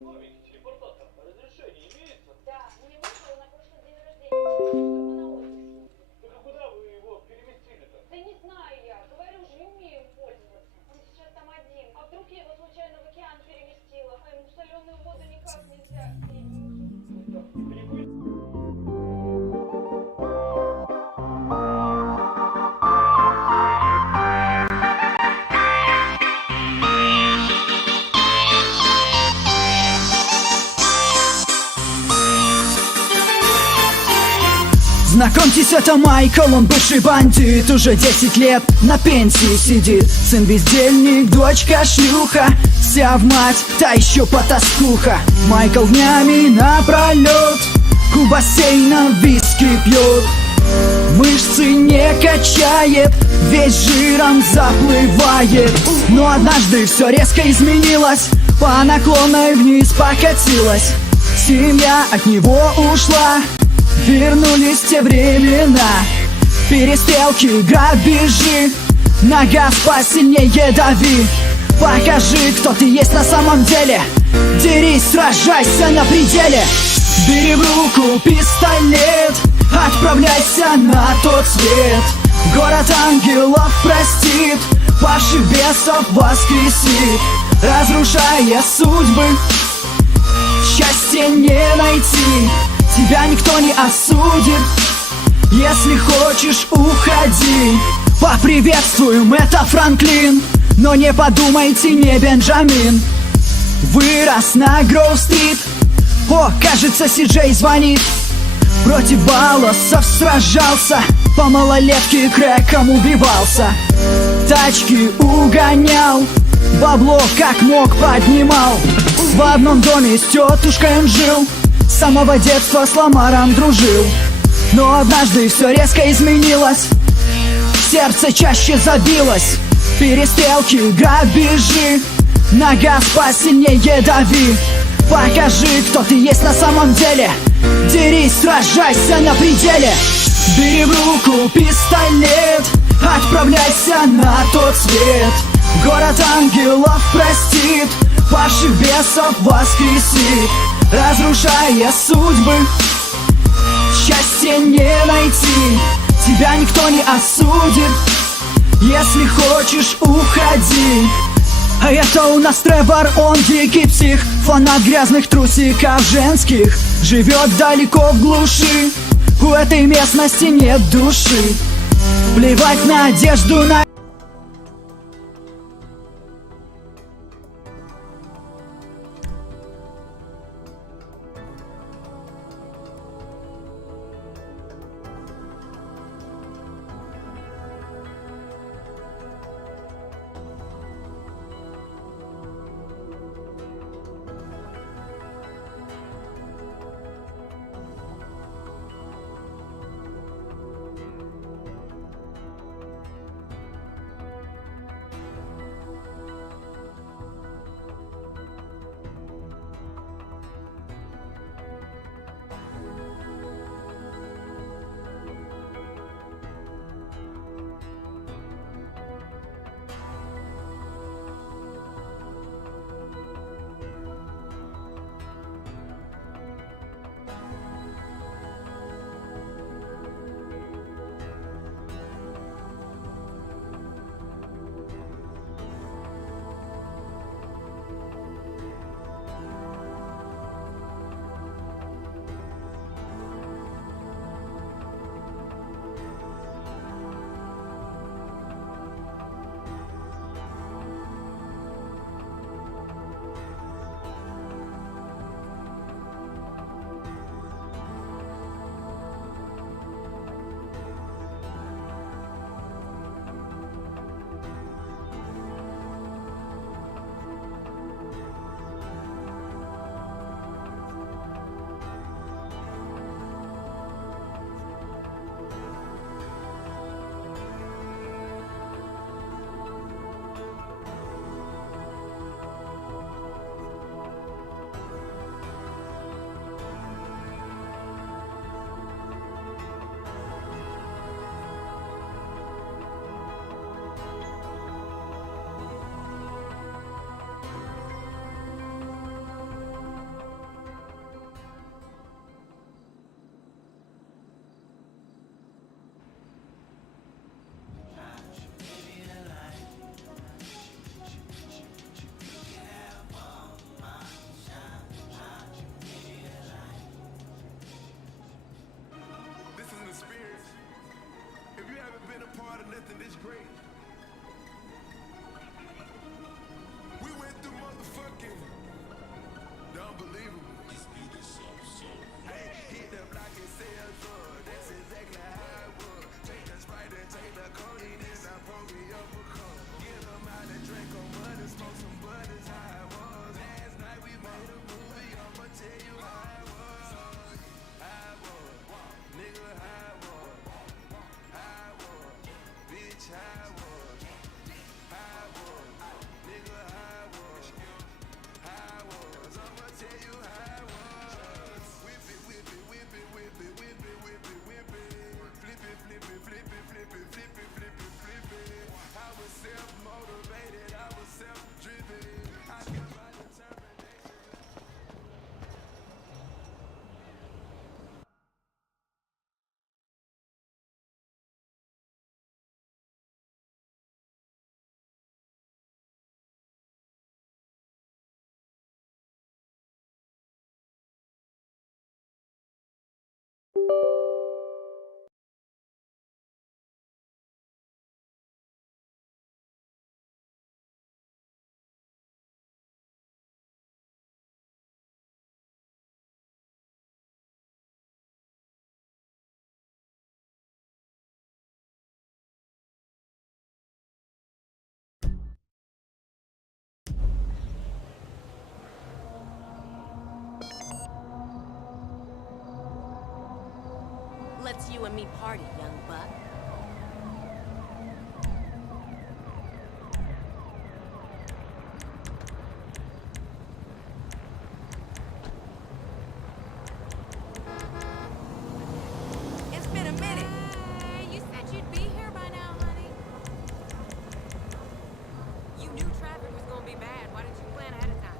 Новенький телепортатор. Разрешение имеется? Да, мне выпало на прошлый день рождения, чтобы на отдых. Так а куда вы его переместили-то? Да не знаю я, говорю же, не умею им пользоваться. Он сейчас там один. А вдруг я его случайно в океан переместила, а ему в соленую воду никак нельзя. Знакомьтесь, это Майкл, он бывший бандит. Уже 10 лет на пенсии сидит. Сын бездельник, дочка шлюха. Вся в мать, та еще потаскуха. Майкл днями напролет у бассейна виски пьет. Мышцы не качает, весь жиром заплывает. Но однажды все резко изменилось, по наклонной вниз покатилась. Семья от него ушла, вернулись те времена. Перестрелки, грабежи, на газ посильнее дави. Покажи, кто ты есть на самом деле. Дерись, сражайся на пределе. Бери в руку пистолет, отправляйся на тот свет. Город ангелов простит, ваших бесов воскресит. Разрушая судьбы, счастья не найти. Тебя никто не осудит, если хочешь, уходи. Поприветствуем, это Франклин, но не подумайте, не Бенджамин. Вырос на Гроув-стрит. О, кажется, Си-Джей звонит. Против балласов сражался, по малолетке крэком убивался. Тачки угонял, бабло как мог поднимал. В одном доме с тетушкой он жил, с самого детства с Ламаром дружил. Но однажды все резко изменилось, сердце чаще забилось. Перестрелки, грабежи, на газ посильнее дави. Покажи, кто ты есть на самом деле. Дерись, сражайся на пределе. Бери в руку пистолет, отправляйся на тот свет. Город ангелов простит, ваших бесов воскресит. Разрушая судьбы, счастья не найти. Тебя никто не осудит, если хочешь, уходи. А это у нас Тревор, он дикий псих, фанат грязных трусиков женских. Живет далеко в глуши, у этой местности нет души. Плевать на одежду, на... nothing is great. We went through motherfucking the unbelievable. Hey, hit the block and sell drugs. That's exactly how it was. Take the Sprite and take the codeine and I pour me up a cup. Get them out and drink on mud and smoke some bud. That's how it was. Last night we made a movie. I'ma tell you how it was. How it was. Nigga, how it was. How it was. Bitch, how it was. How it was. Nigga, how it was. How it was. I'ma tell you how it was. Whip it, whip it, whip it, whip it, whip it, whip it, whip it. Flip it, flip it, flip it, flip it, flip it, flip it, flip it. I was self-motivated, I was self-driven. I got my determination. Let's you and me party, young buck. It's been a minute. You said you'd be here by now, honey. You knew traffic was gonna be bad. Why didn't you plan ahead of time?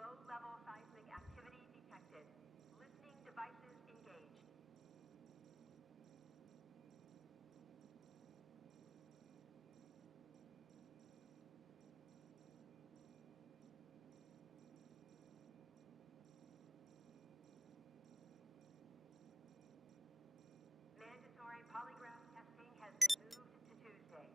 Low-level seismic activity detected. Listening devices engaged. Mandatory polygraph testing has been moved to Tuesday.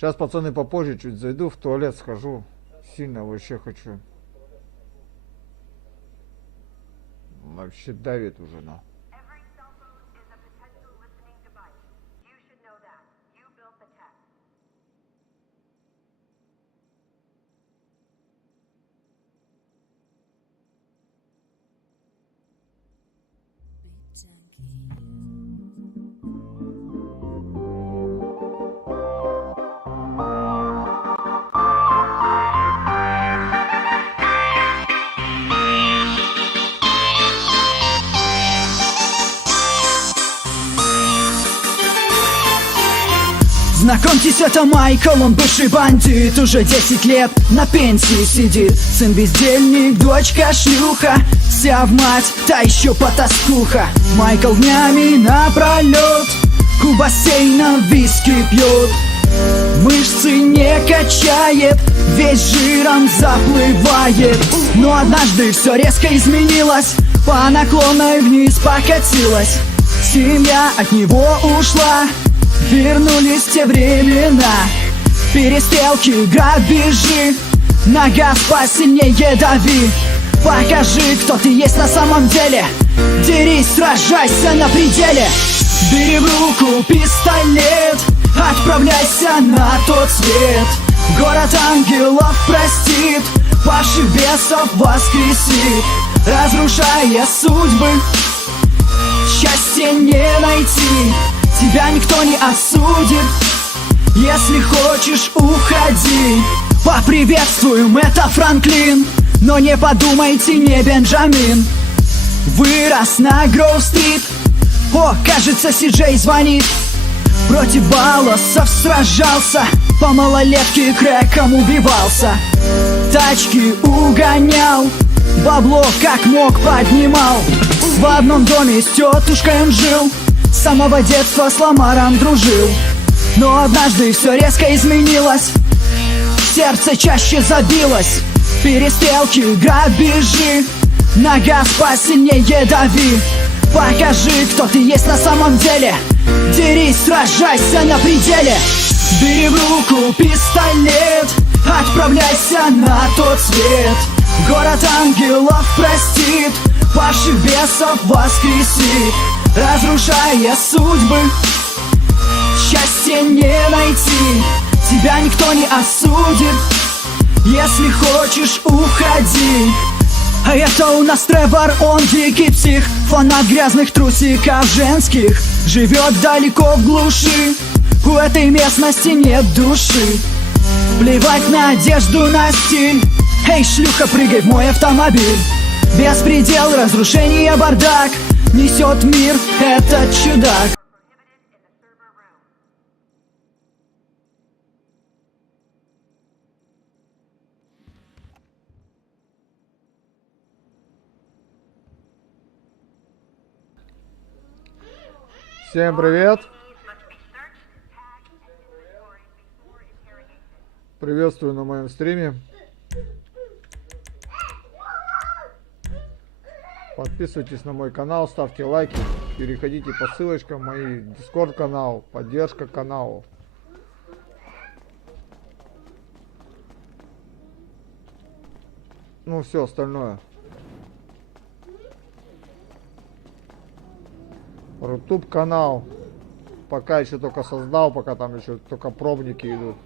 Сейчас, пацаны, попозже чуть зайду, в туалет схожу. Сильно вообще хочу вообще давит уже, на. Every cell phone is a potential listening device. You should know that. You built the tech. Знакомьтесь, это Майкл, он бывший бандит. Уже 10 лет на пенсии сидит. Сын бездельник, дочка шлюха. Вся в мать, та еще потаскуха. Майкл днями напролет у бассейна виски пьет. Мышцы не качает, весь жиром заплывает. Но однажды все резко изменилось, по наклонной вниз покатилась. Семья от него ушла, вернулись те времена. Перестрелки, грабежи, на газ посильнее дави. Покажи, кто ты есть на самом деле. Дерись, сражайся на пределе. Бери в руку пистолет, отправляйся на тот свет. Город ангелов простит, ваших бесов воскресит. Разрушая судьбы, счастья не найти. Тебя никто не осудит, если хочешь, уходи. Поприветствуем, это Франклин, но не подумайте, не Бенджамин. Вырос на Гроув-стрит, о, кажется, Си-Джей звонит. Против балласов сражался, по малолетке крэком убивался. Тачки угонял, бабло как мог поднимал. В одном доме с тетушкой он жил, с самого детства с Ламаром дружил. Но однажды все резко изменилось, сердце чаще забилось. Перестрелки, грабежи, на газ посильнее дави. Покажи, кто ты есть на самом деле. Дерись, сражайся на пределе. Бери в руку пистолет, отправляйся на тот свет. Город ангелов простит, ваших бесов воскресит. Разрушая судьбы, счастья не найти. Тебя никто не осудит, если хочешь, уходи. А это у нас Тревор, он дикий псих, фанат грязных трусиков женских. Живет далеко в глуши, у этой местности нет души. Плевать на одежду, на стиль. Эй, шлюха, прыгай в мой автомобиль. Беспредел, разрушение, бардак несет мир этот чудак. Всем привет! Приветствую на моем стриме. Подписывайтесь на мой канал, ставьте лайки, переходите по ссылочкам, мой Discord канал, поддержка каналу. Ну все остальное. YouTube канал. Пока еще только создал, пока там еще только пробники идут.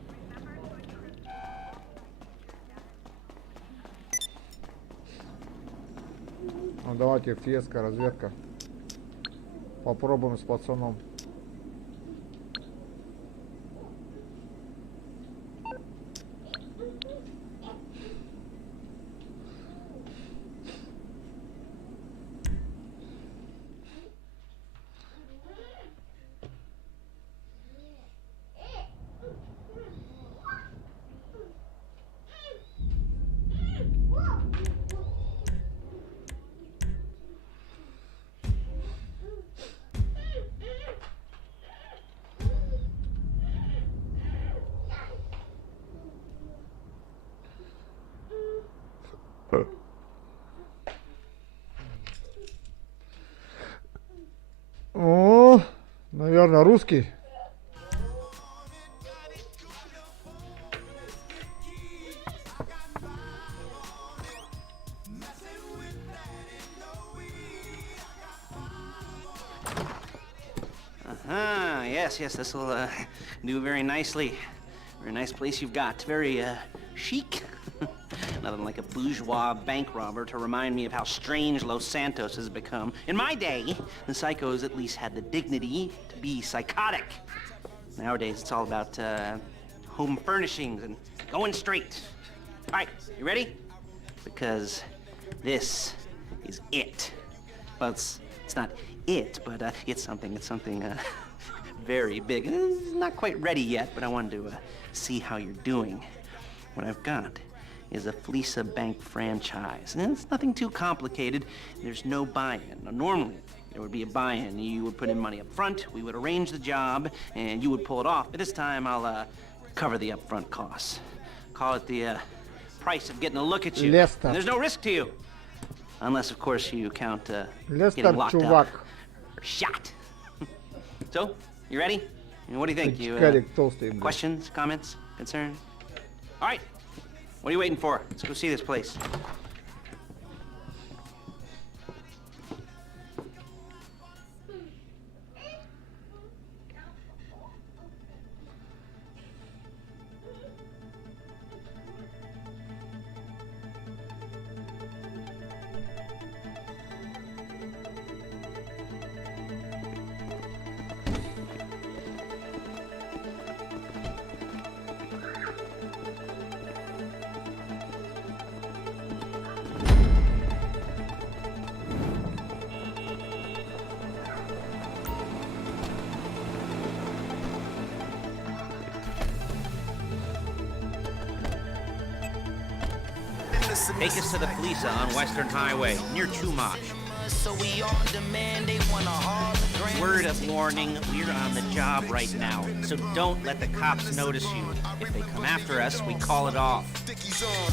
Ну давайте феска, разведка. Попробуем с пацаном. О, наверное, русский. yes, this will do very nicely. Very nice place you've got. Very chic. Nothing like a bourgeois bank robber to remind me of how strange Los Santos has become. In my day, the psychos at least had the dignity to be psychotic. Nowadays, it's all about home furnishings and going straight. All right, you ready? Because this is it. Well, it's not it, but it's something very big. It's not quite ready yet, but I wanted to see how you're doing. What I've got is a Fleesa Bank franchise. And it's nothing too complicated. There's no buy-in. Now, normally, there would be a buy-in. You would put in money up front, we would arrange the job, and you would pull it off. But this time, I'll cover the upfront costs. Call it the price of getting a look at you. Lester. And there's no risk to you. Unless, of course, you count Lester, getting locked чувак. up or shot. So, you ready? And what do you think? You Очкарик толстый, блядь. questions, comments, concerns? All right. What are you waiting for? Let's go see this place. Take us to the Fleesa on Western Highway, near Chumash. Word of warning, we're on the job right now, so don't let the cops notice you. If they come after us, we call it off.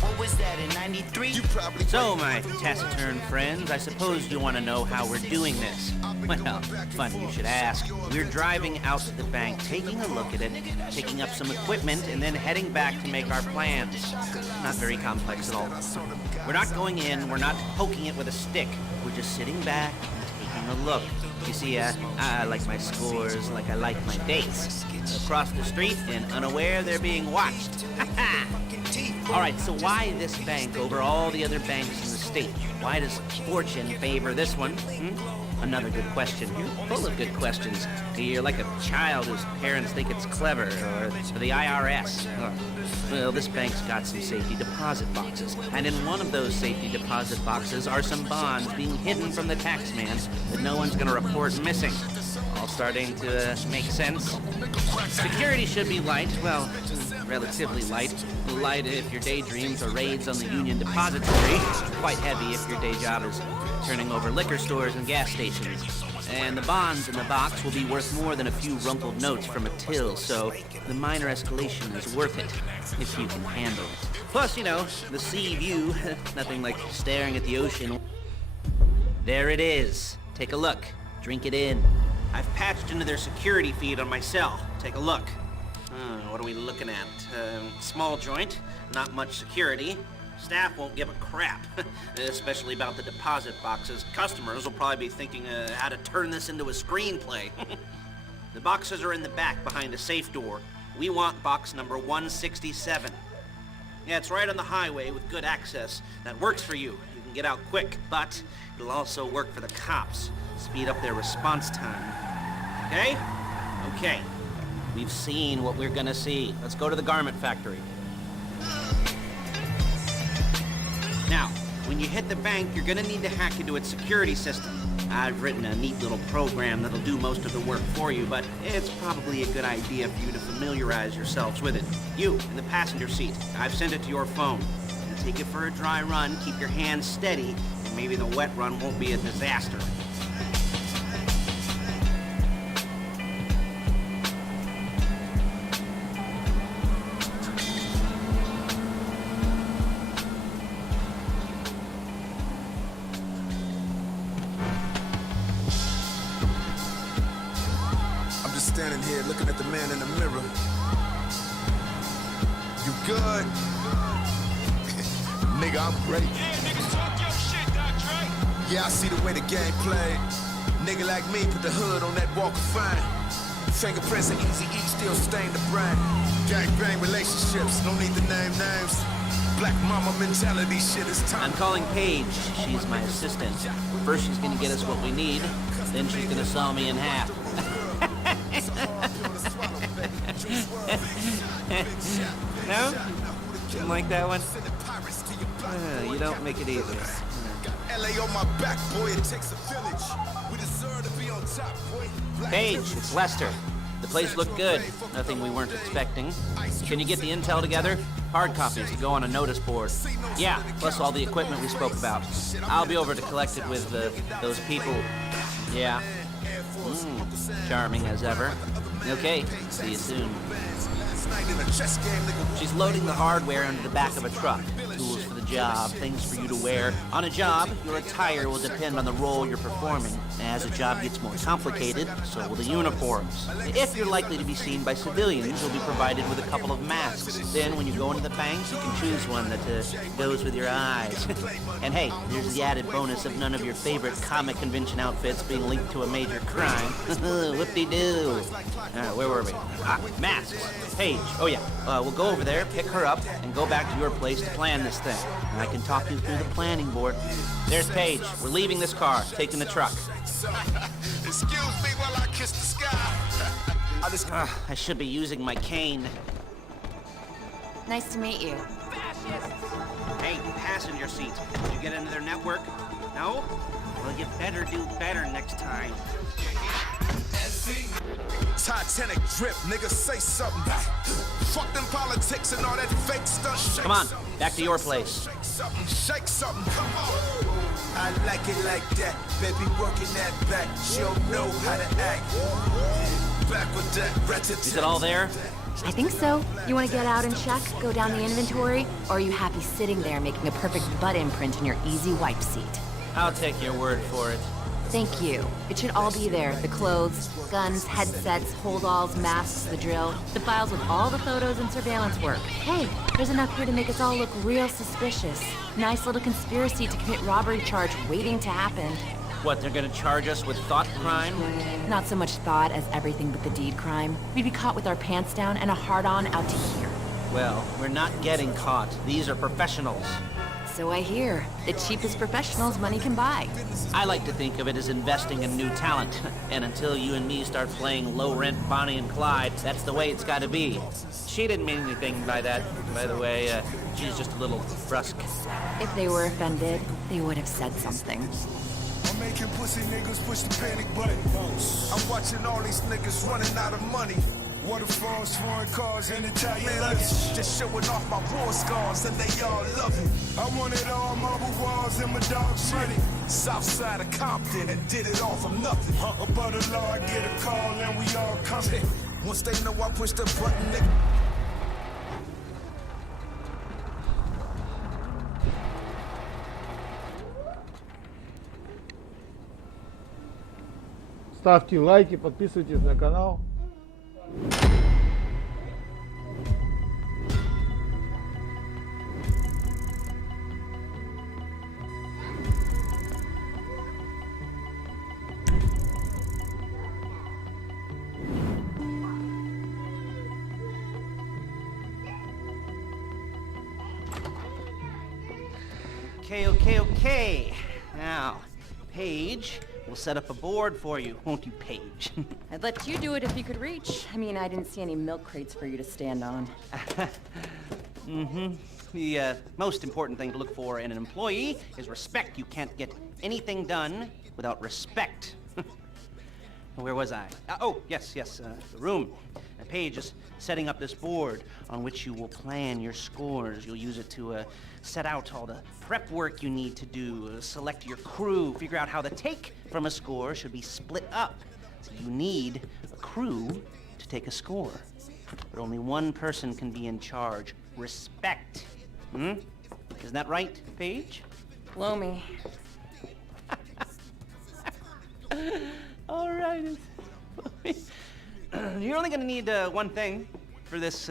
What was that in 93? You probably So, my taciturn friends, I suppose you want to know how we're doing this. Well, funny you should ask. We're driving out to the bank, taking a look at it, picking up some equipment, and then heading back to make our plans. Not very complex at all. We're not going in, we're not poking it with a stick. We're just sitting back and taking a look. You see, I like my scores like I like my dates. Across the street and unaware they're being watched. All right, so why this bank over all the other banks in the state? Why does fortune favor this one? Another good question. You're full of good questions. You're like a child whose parents think it's clever, or the IRS. Well, this bank's got some safety deposit boxes, and in one of those safety deposit boxes are some bonds being hidden from the tax man that no one's gonna report missing. All starting to make sense. Security should be light, well, relatively light. Light if your daydreams are raids on the Union Depository. Quite heavy if your day job is turning over liquor stores and gas stations. And the bonds in the box will be worth more than a few rumpled notes from a till, so the minor escalation is worth it, if you can handle it. Plus, you know, the sea view, nothing like staring at the ocean. There it is. Take a look. Drink it in. I've patched into their security feed on my cell. Take a look. What are we looking at? Small joint, not much security. Staff won't give a crap, especially about the deposit boxes. Customers will probably be thinking how to turn this into a screenplay. The boxes are in the back behind a safe door. We want box number 167. Yeah, it's right on the highway with good access. That works for you. You can get out quick, but it'll also work for the cops. Speed up their response time. Okay? Okay. We've seen what we're gonna see. Let's go to the garment factory. Now, when you hit the bank, you're gonna need to hack into its security system. I've written a neat little program that'll do most of the work for you, but it's probably a good idea for you to familiarize yourselves with it. You, in the passenger seat, I've sent it to your phone. And take it for a dry run, keep your hands steady, and maybe the wet run won't be a disaster. standing here looking at the man in the mirror. You good? Nigga, I'm great. Yeah, nigga, talk your shit, Dre. Yeah, I see the way the game played. Nigga like me put the hood on that walk of fame. Fingerprints of Easy E still stain the brand. Gangbang relationships, no need to name names. Black mama mentality shit is time. I'm calling Paige. She's my assistant. First she's gonna get us what we need, then she's gonna saw me in half. No? Didn't like that one? You don't make it easy. LA on my back, boy, it takes a village. We deserve to be on top, boy. Paige, it's Lester. The place looked good. Nothing we weren't expecting. Can you get the intel together? Hard copies to go on a notice board. Yeah, plus all the equipment we spoke about. I'll be over to collect it with those people. Yeah. Charming as ever. Okay, see you soon. She's loading the hardware into the back of a truck. Tools for the job, things for you to wear. On a job, your attire will depend on the role you're performing. As a job gets more complicated, so will the uniforms. If you're likely to be seen by civilians, you'll be provided with a couple of masks. Then when you go into the bank, you can choose one that goes with your eyes. And hey, there's the added bonus of none of your favorite comic convention outfits being linked to a major crime. Whoop-de-doo. Where were we? Masks. Paige. Oh yeah, we'll go over there, pick her up, and go back to your place to plan this thing. And I can talk you through the planning board. There's Paige. We're leaving this car, taking the truck. Excuse me while I kiss the sky. I should be using my cane. Nice to meet you. Hey, passenger seat. Did you get into their network? No? Well, you better do better next time. Titanic drip, nigga, say something. Fuck them politics and all that fake stuff. Come on, back to your place. Shake something, come on. I like it like that, baby, working that back. She'll know how to act. Back with that. Is it all there? I think so. You want to get out and check, go down the inventory, or are you happy sitting there making a perfect butt imprint in your easy wipe seat? I'll take your word for it. Thank you. It should all be there. The clothes, guns, headsets, holdalls, masks, the drill. The files with all the photos and surveillance work. Hey, there's enough here to make us all look real suspicious. Nice little conspiracy to commit robbery charge waiting to happen. What, they're gonna charge us with thought crime? Not so much thought as everything but the deed crime. We'd be caught with our pants down and a hard-on out to here. Well, we're not getting caught. These are professionals. So I hear. The cheapest professionals money can buy. I like to think of it as investing in new talent. And until you and me start playing low-rent Bonnie and Clyde, that's the way it's gotta be. She didn't mean anything by that, by the way. She's just a little brusque. If they were offended, they would have said something. I'm making pussy niggas push the panic button. I'm watching all these niggas running out of money. Waterfalls, foreign cars, and Italian luggage. Just showing off my war scars, and they all love it. I wanted all marble walls and my dog's money. South side of Compton, and did it all from nothing. Above the law, I get a call, and we all coming. Once they know I push the button, nigga. Ставьте лайки, подписывайтесь на канал. Okay. Now, Paige, we'll set up a board for you, won't you, Paige? I'd let you do it if you could reach. I mean, I didn't see any milk crates for you to stand on. The most important thing to look for in an employee is respect. You can't get anything done without respect. Where was I? Yes, the room. Paige is setting up this board on which you will plan your scores. You'll use it to set out all the prep work you need to do, select your crew, figure out how the take from a score should be split up. So you need a crew to take a score. But only one person can be in charge. Respect. Isn't that right, Paige? Blow me. All right. You're only gonna need one thing for this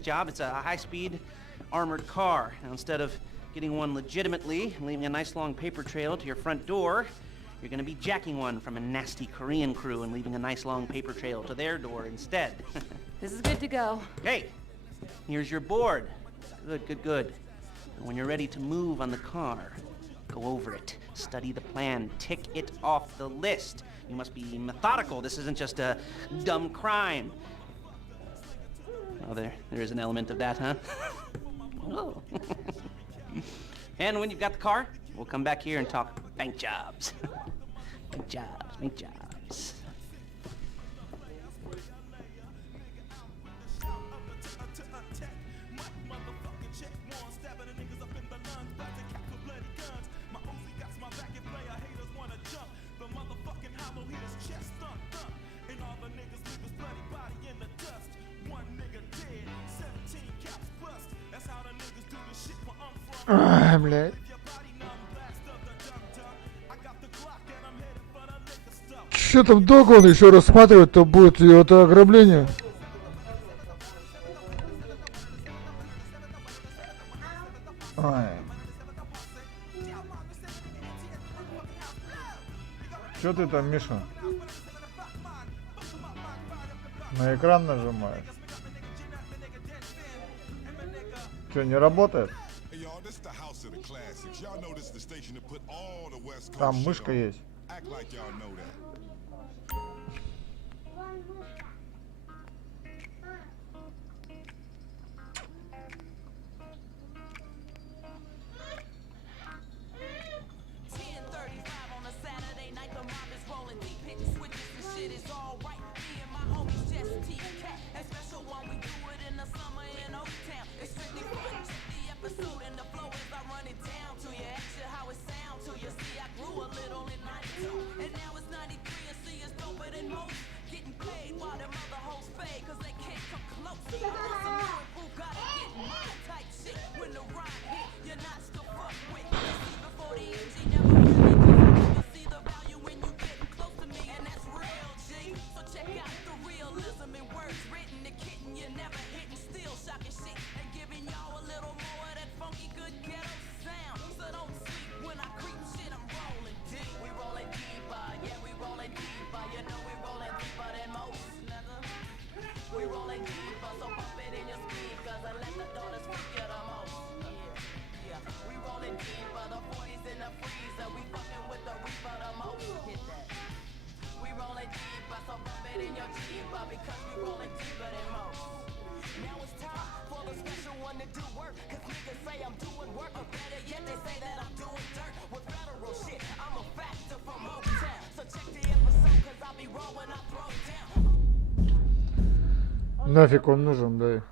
job. It's a high-speed armored car. Now, instead of getting one legitimately and leaving a nice long paper trail to your front door, You're gonna be jacking one from a nasty Korean crew and leaving a nice long paper trail to their door instead. This is good to go. Hey, here's your board. Good, good, good. And when you're ready to move on the car, go over it, study the plan, tick it off the list. You must be methodical. This isn't just a dumb crime. Oh, there is an element of that, huh? Oh. And when you've got the car, we'll come back here and talk bank jobs. Bank jobs, bank jobs. Ай, блядь. Че там долго он еще рассматривать, то будет и это ограбление? Ай. Че ты там, Миша? На экран нажимаешь? Че, не работает? Там мышка есть. Нафиг он нужен, да?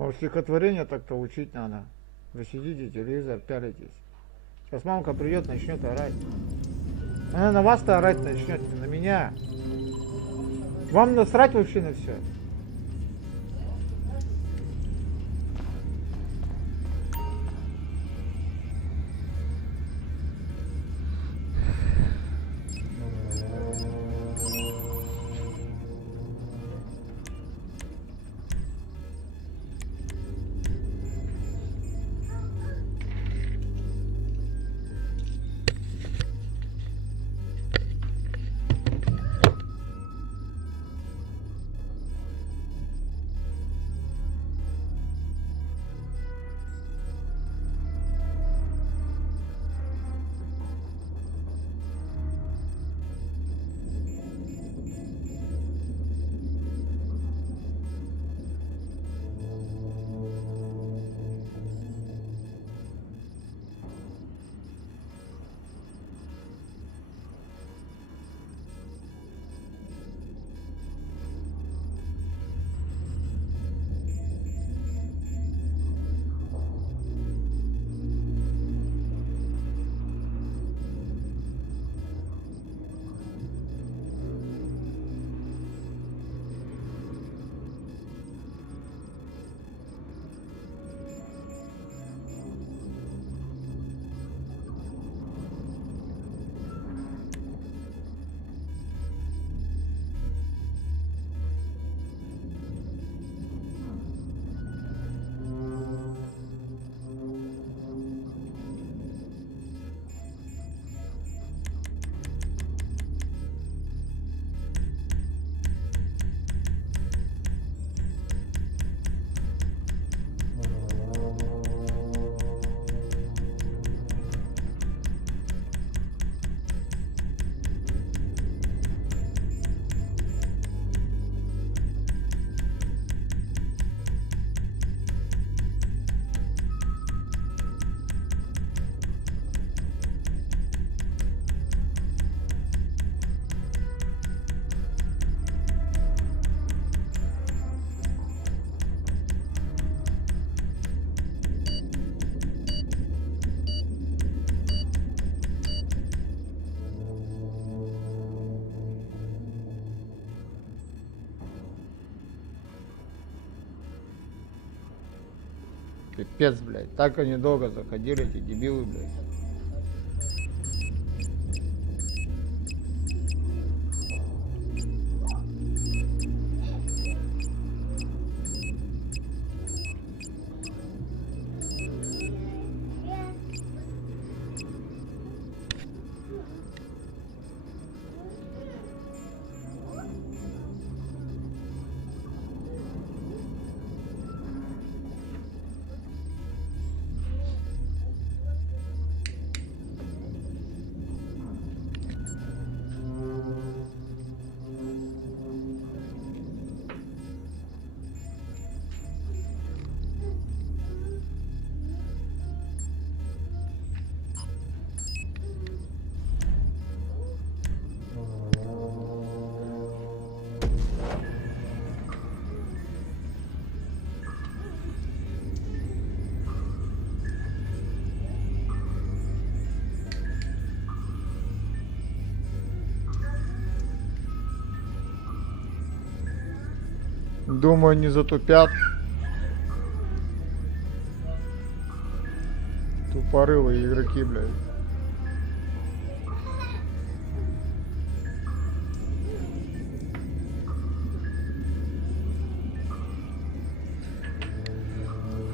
Может, стихотворение так-то учить надо. Вы сидите, телевизор пялитесь. Сейчас мамка придет, начнет орать. Она на вас-то орать начнет, не на меня. Вам насрать вообще на все. Пипец, блядь. Так они долго заходили, эти дебилы, блядь. Думаю, не затупят. Тупорылые игроки, блядь.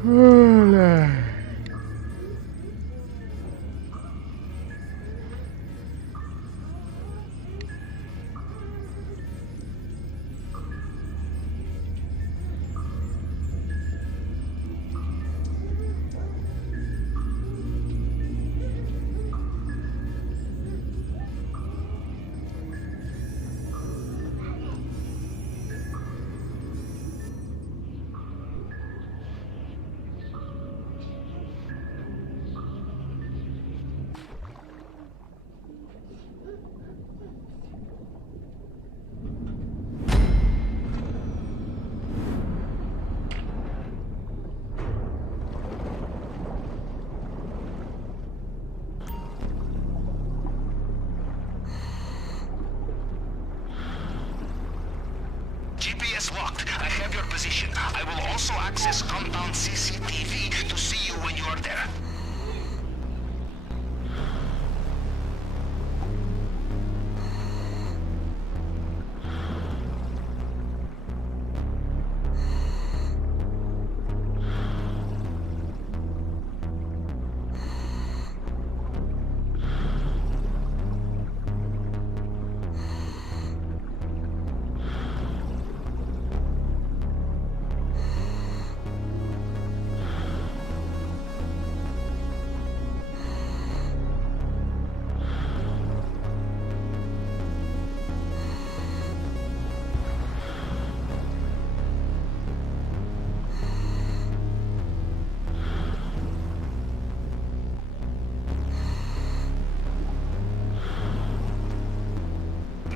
Бля. position. I will also access compound CCTV to see you when you are there.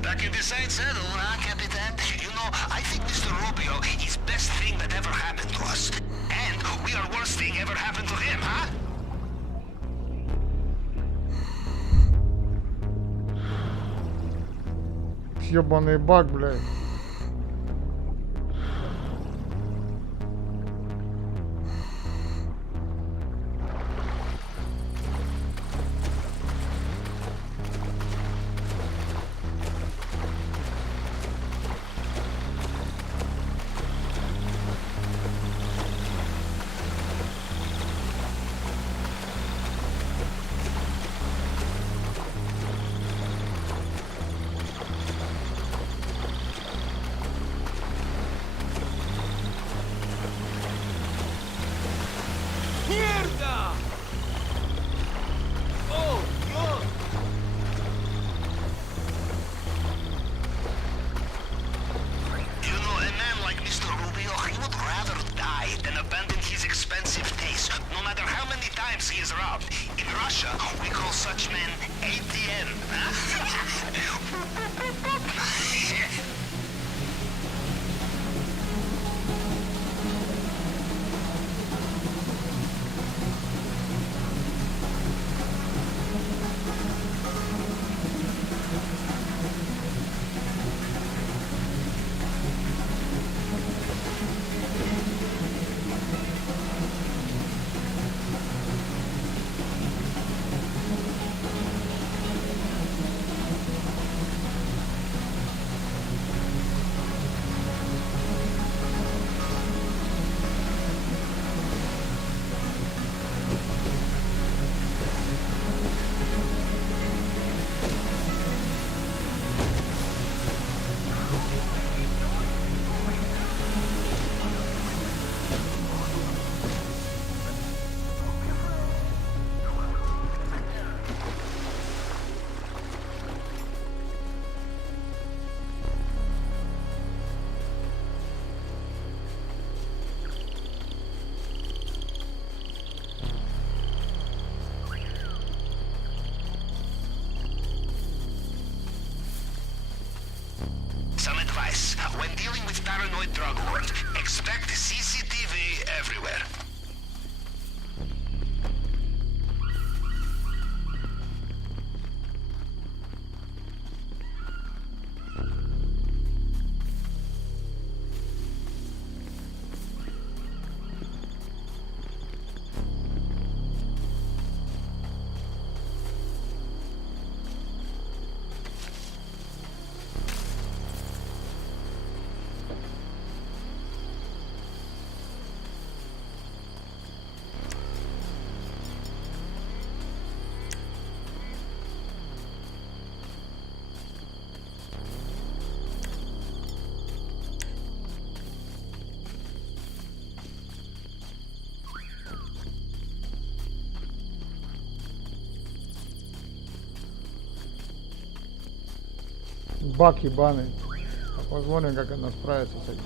Back in the side saddle, huh, Capitan? You know, I think Mr. Rubio is best thing that ever happened to us. And we are worst thing ever happened to him, huh? Ёбаный баг, блядь. You know, a man like Mr. Rubio, he would rather die than abandon his expensive taste, no matter how many times he is robbed. In Russia, we call such men ATM. Some advice. When dealing with paranoid drug lords, expect CCTV everywhere. Баг ебаный. Посмотрим, как она справится с этим.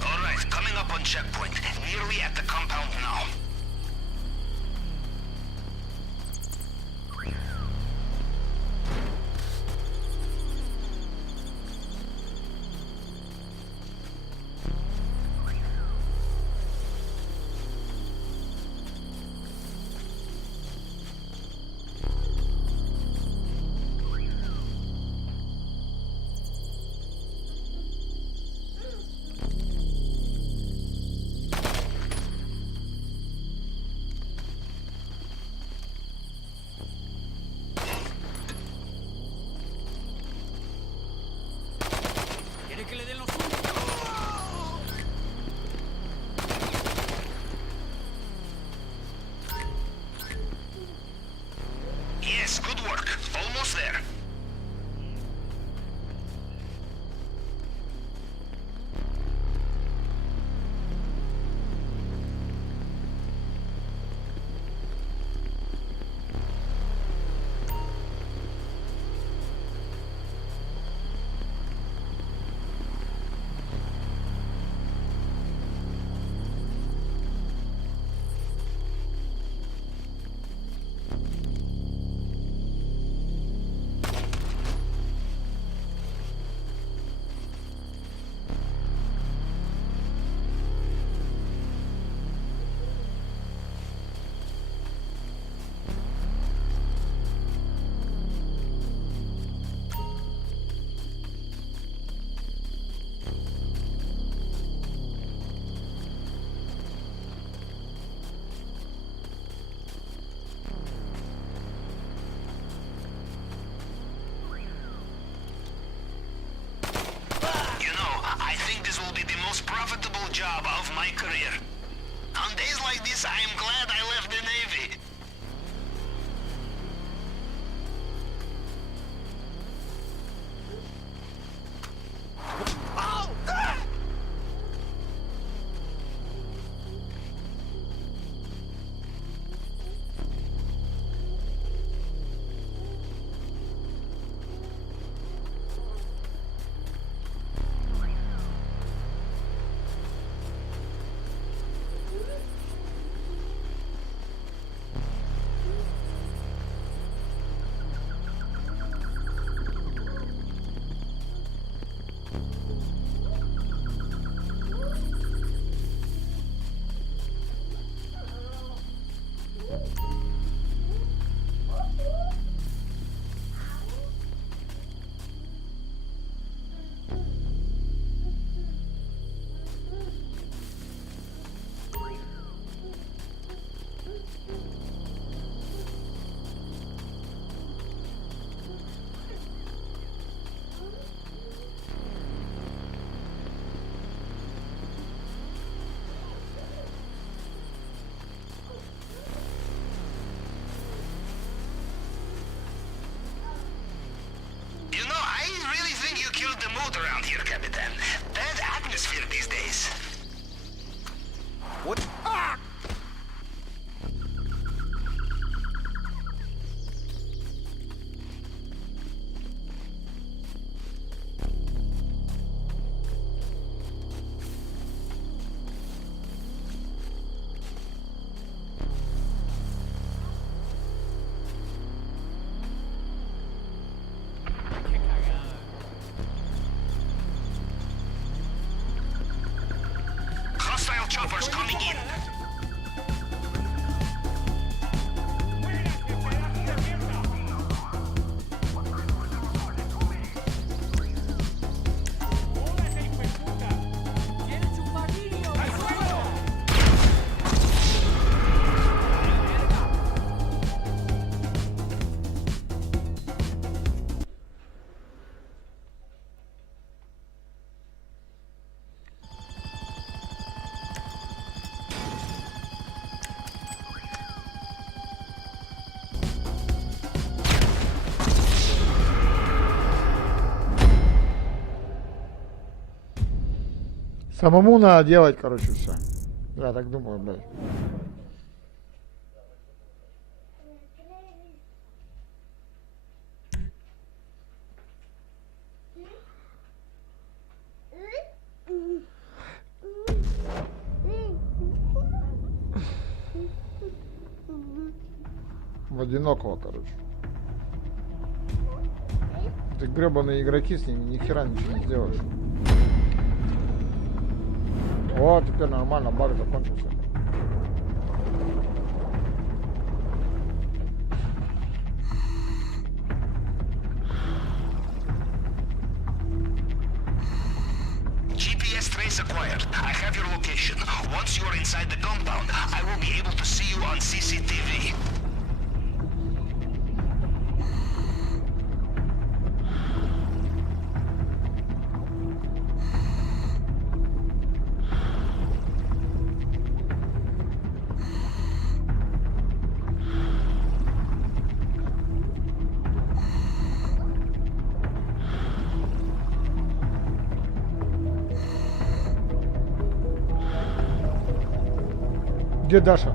All right, coming up on checkpoint. Nearly at the compound now. job of my career. On days like this, I am glad I left the Navy. You know, I really think you killed the mood around here, Capitan. Bad atmosphere these days. What? Hostile choppers coming in. Самому надо делать, короче, все. Я так думаю, блядь. В одинокого, короче. Ты гребаные игроки с ними ни хера ничего не сделаешь. О, теперь нормально, баг закончился. GPS trace acquired. I have your location. Once you are inside the compound, I will be able to see you on CCTV. Где Даша?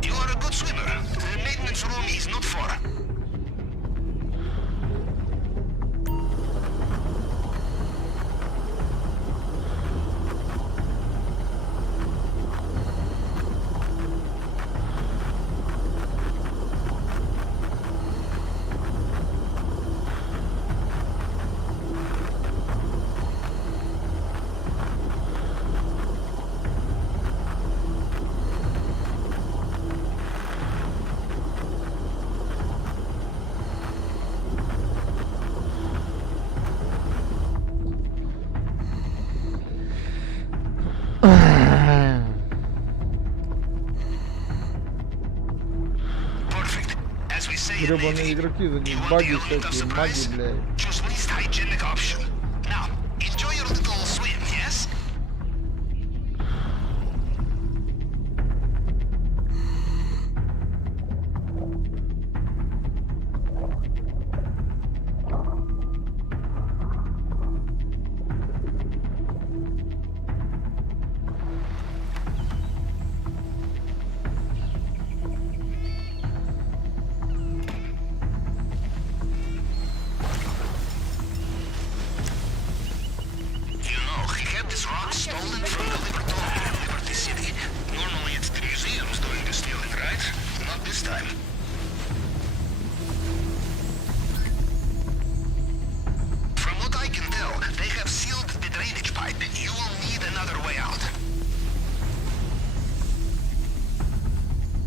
You are a good swimmer. The maintenance room is not far. Perfect. As we say in Гребаные Navy, игроки, за you них want the баги element of всякие, маги, surprise? блядь. Choose least hygienic option.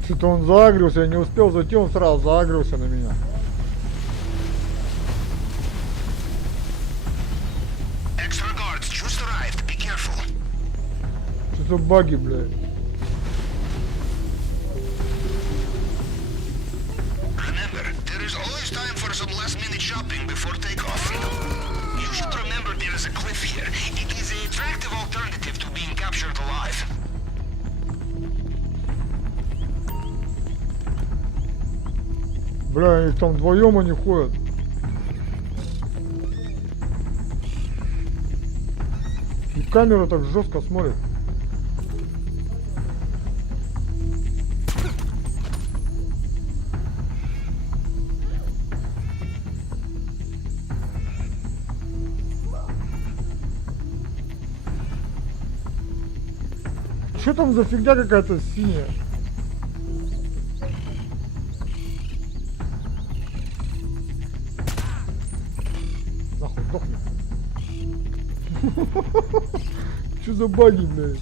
Что-то он заагрился, я не успел зайти, он сразу заагрился на меня. Extra guards just arrived. Be careful. Что за баги, блядь? Remember, there is always time for some last-minute shopping before takeoff. You should remember there is a cliff here. It is an attractive alternative to being captured alive. Бля, их там вдвоем они ходят. И камера так жестко смотрит. Что там за фигня какая-то синяя? Нахуй, сдохни. Что за баги, блядь?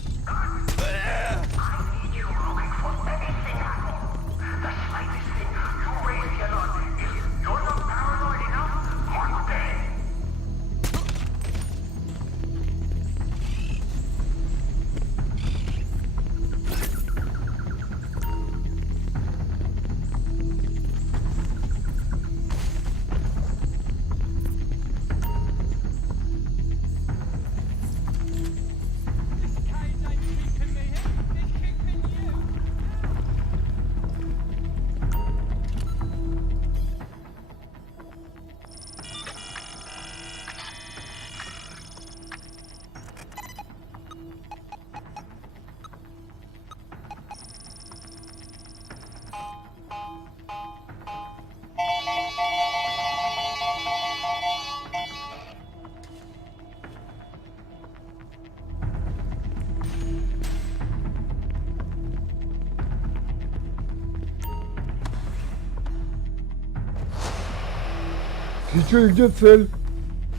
И чё, и где цель?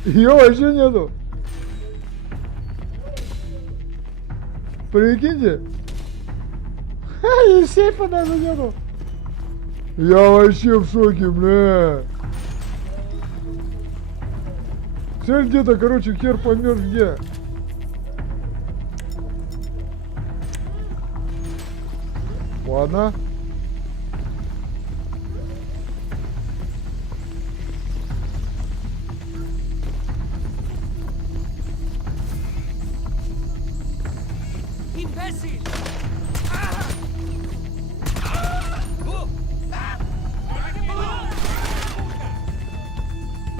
Её вообще нету. Прикиньте. И сейфа даже нету. Я вообще в шоке, бля. Цель где-то, короче, хер поймешь где. Ладно.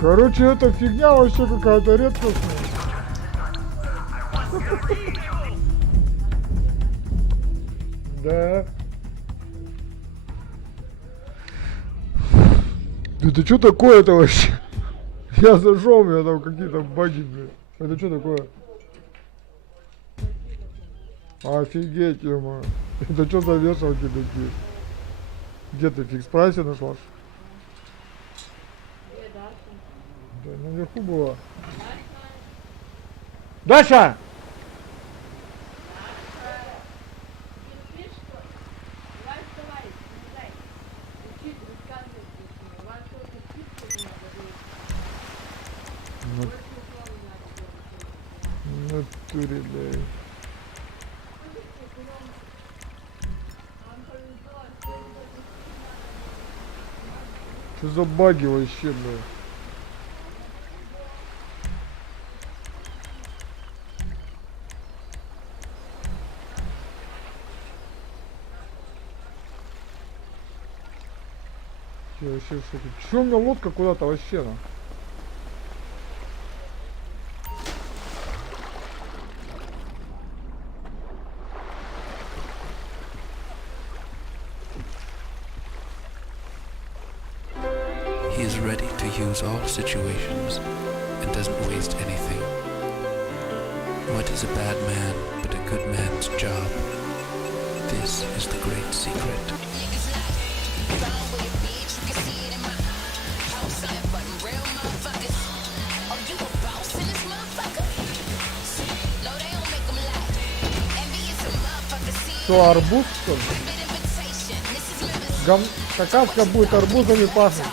Короче, эта фигня вообще какая-то редкостная. Да. Это что такое-то вообще? Я зашел, у меня там какие-то баги, блин. Это что такое? Офигеть, ё-моё. Это что за вешалки такие? Где ты в фикс-прайсе нашла? Да, наверху была. Даша! Натуре, да. Что за баги вообще, бля? Я вообще в шоке. Чё у меня лодка куда-то вообще, ну? He is ready to use all situations and doesn't waste anything. What is a bad man but a good man's job? This is the great secret. Что, арбуз, что ли? Какашка будет арбузами пахнуть.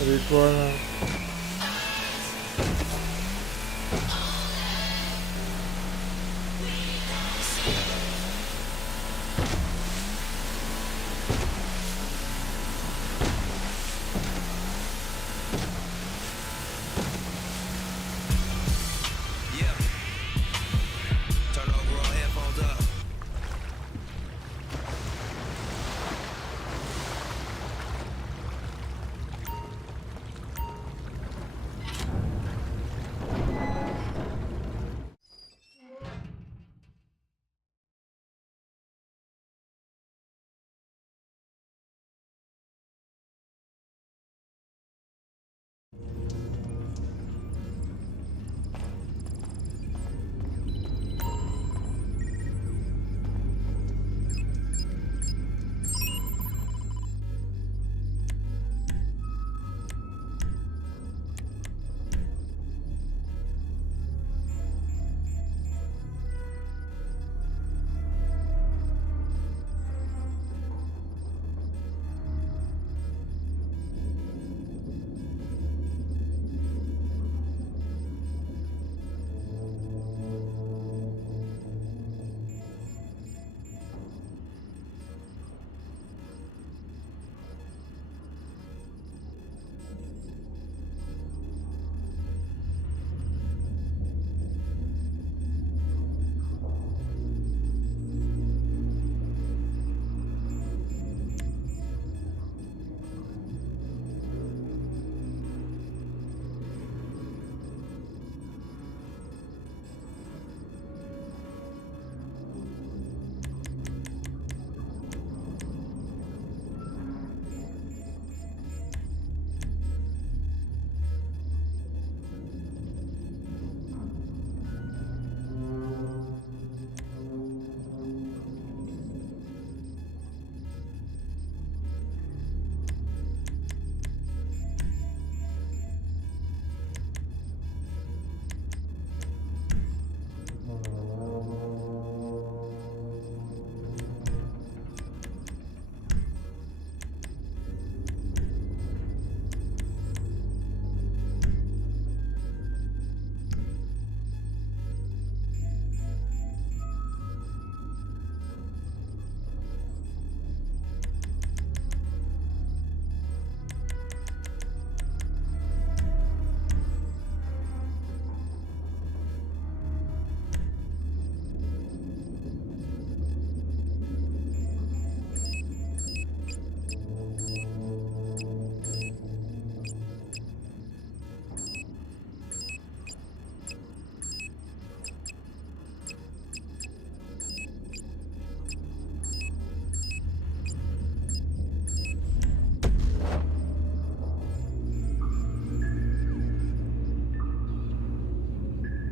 Прикольно. Turn over all headphones up.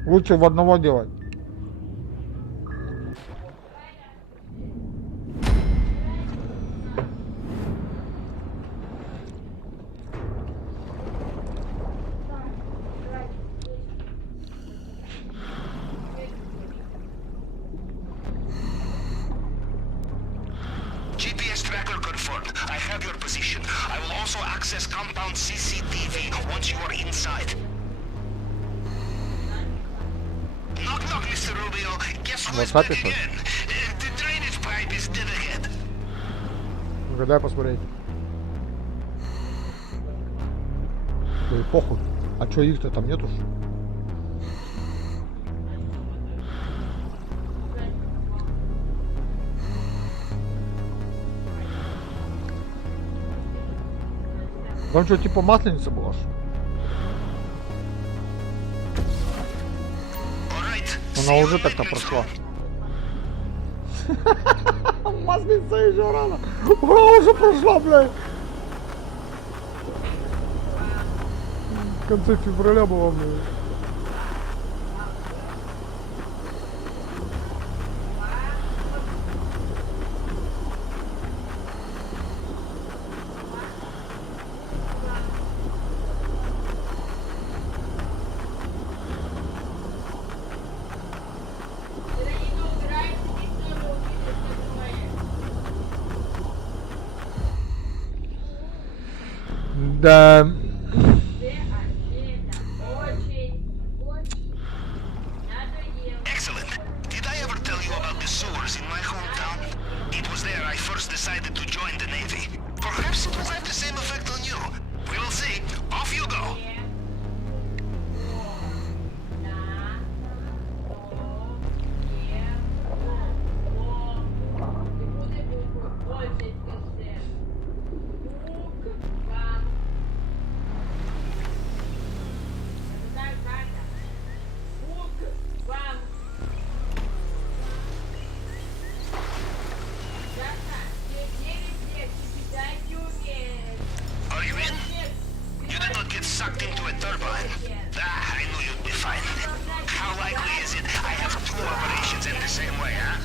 Лучше в одного делать. GPS tracker confirmed. I have your position. I will also access compound CCTV once you are inside. Knock, knock, Mr. Rubio. Guess who is back WhatsApp again? The drainage pipe is dead ahead. Ну-ка, дай посмотреть. Да и похуй. А чё, их-то там нету? Там что, типа масленица была? Она уже так-то прошла. Масленица еще рано. Ура, уже прошла, блядь. В конце февраля была, блядь. Да. Excellent. Did I ever tell you about the sewers in my hometown? It was there I first decided to join the Navy. Perhaps it will have the same effect on you. We will see. Off you go. Are you in? You did not get sucked into a turbine. Ah, I knew you'd be fine. How likely is it I have two operations in the same way, huh?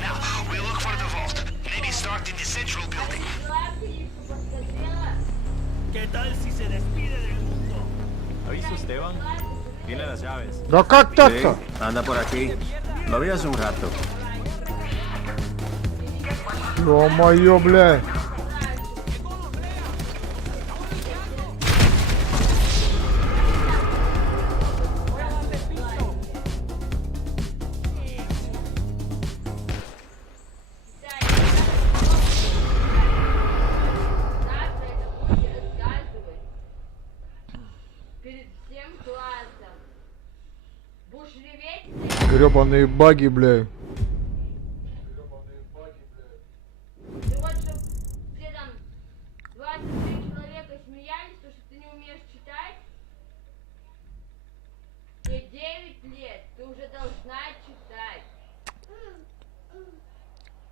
Now, we look for the vault. Maybe start in the central building. ¿Qué tal si se despide del mundo? ¿Aviso Esteban? Tiene las llaves. Да как так-то? Anda por aquí. Lo vi hace un rato. Ё-моё, бля. Гребаные баги, бля. Ты хочешь, чтобы все там 23 человека смеялись, то что ты не умеешь читать? Тебе 9 лет, ты уже должна читать.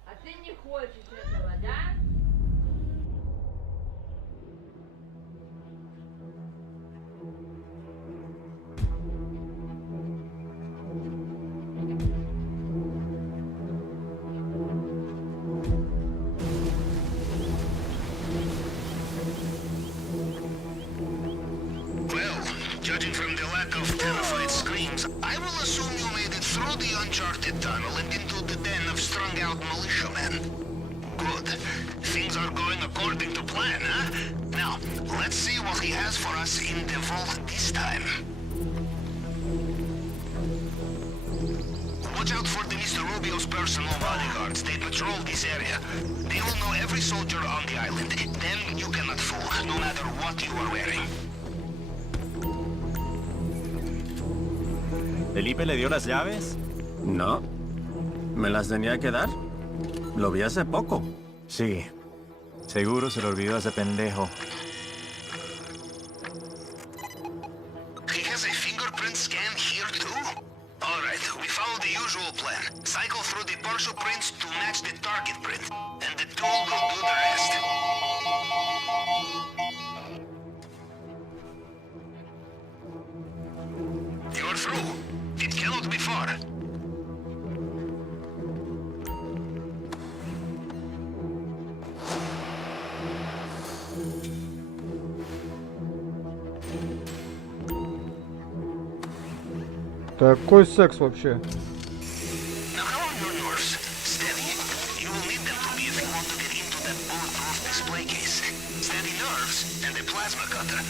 А ты не хочешь этого, да? Well, judging from the lack of terrified screams, I will assume you made it through the uncharted tunnel and into the den of strung-out militiamen. Good. Things are going according to plan, huh? Now, let's see what he has for us in the vault this time. Watch out for the Mr. Rubio's personal bodyguards. They patrol this area. They will know every soldier on the island. Them you cannot fool, no matter what you are wearing. ¿Felipe le dio las llaves? No. ¿Me las tenía que dar? Lo vi hace poco. Sí. Seguro se lo olvidó a ese pendejo. He has a fingerprint scan here too? Alright, we follow the usual plan. Cycle through the partial prints to match the target print. And the tool will do the rest. You're through. It cannot be far. Такой секс вообще. Now how are your nerves? Steady. You will need them to be if you want to get into that bulletproof display case. Steady nerves and a plasma cutter.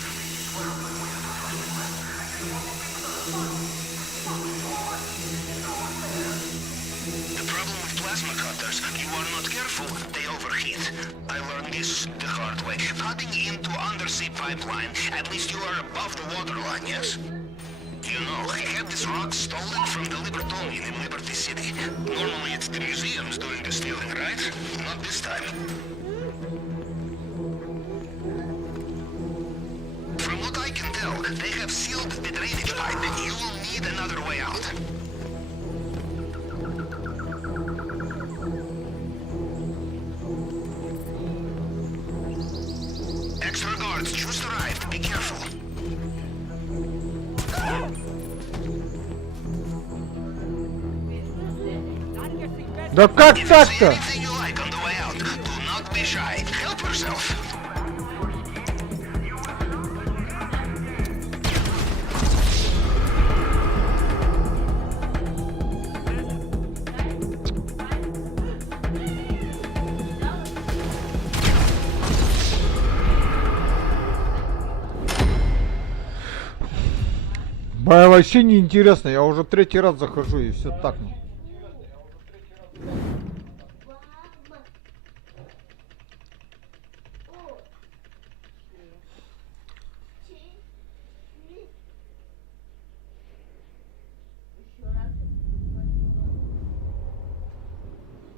The problem with plasma cutters, you are not careful, they overheat. I learned this the hard way. Cutting into undersea pipeline, at least you are above the waterline, yes? You know, he had this rock stolen from the Libertonian in Liberty City. Normally it's the museums doing the stealing, right? Not this time. From what I can tell, they have sealed the drainage pipe and you will need another way out. Extra guards just arrived. Be careful. Да как If you see так-то? anything you like on the way out, do not be shy. Help yourself. Бля, вообще не интересно, я уже третий раз захожу и все так. Ну.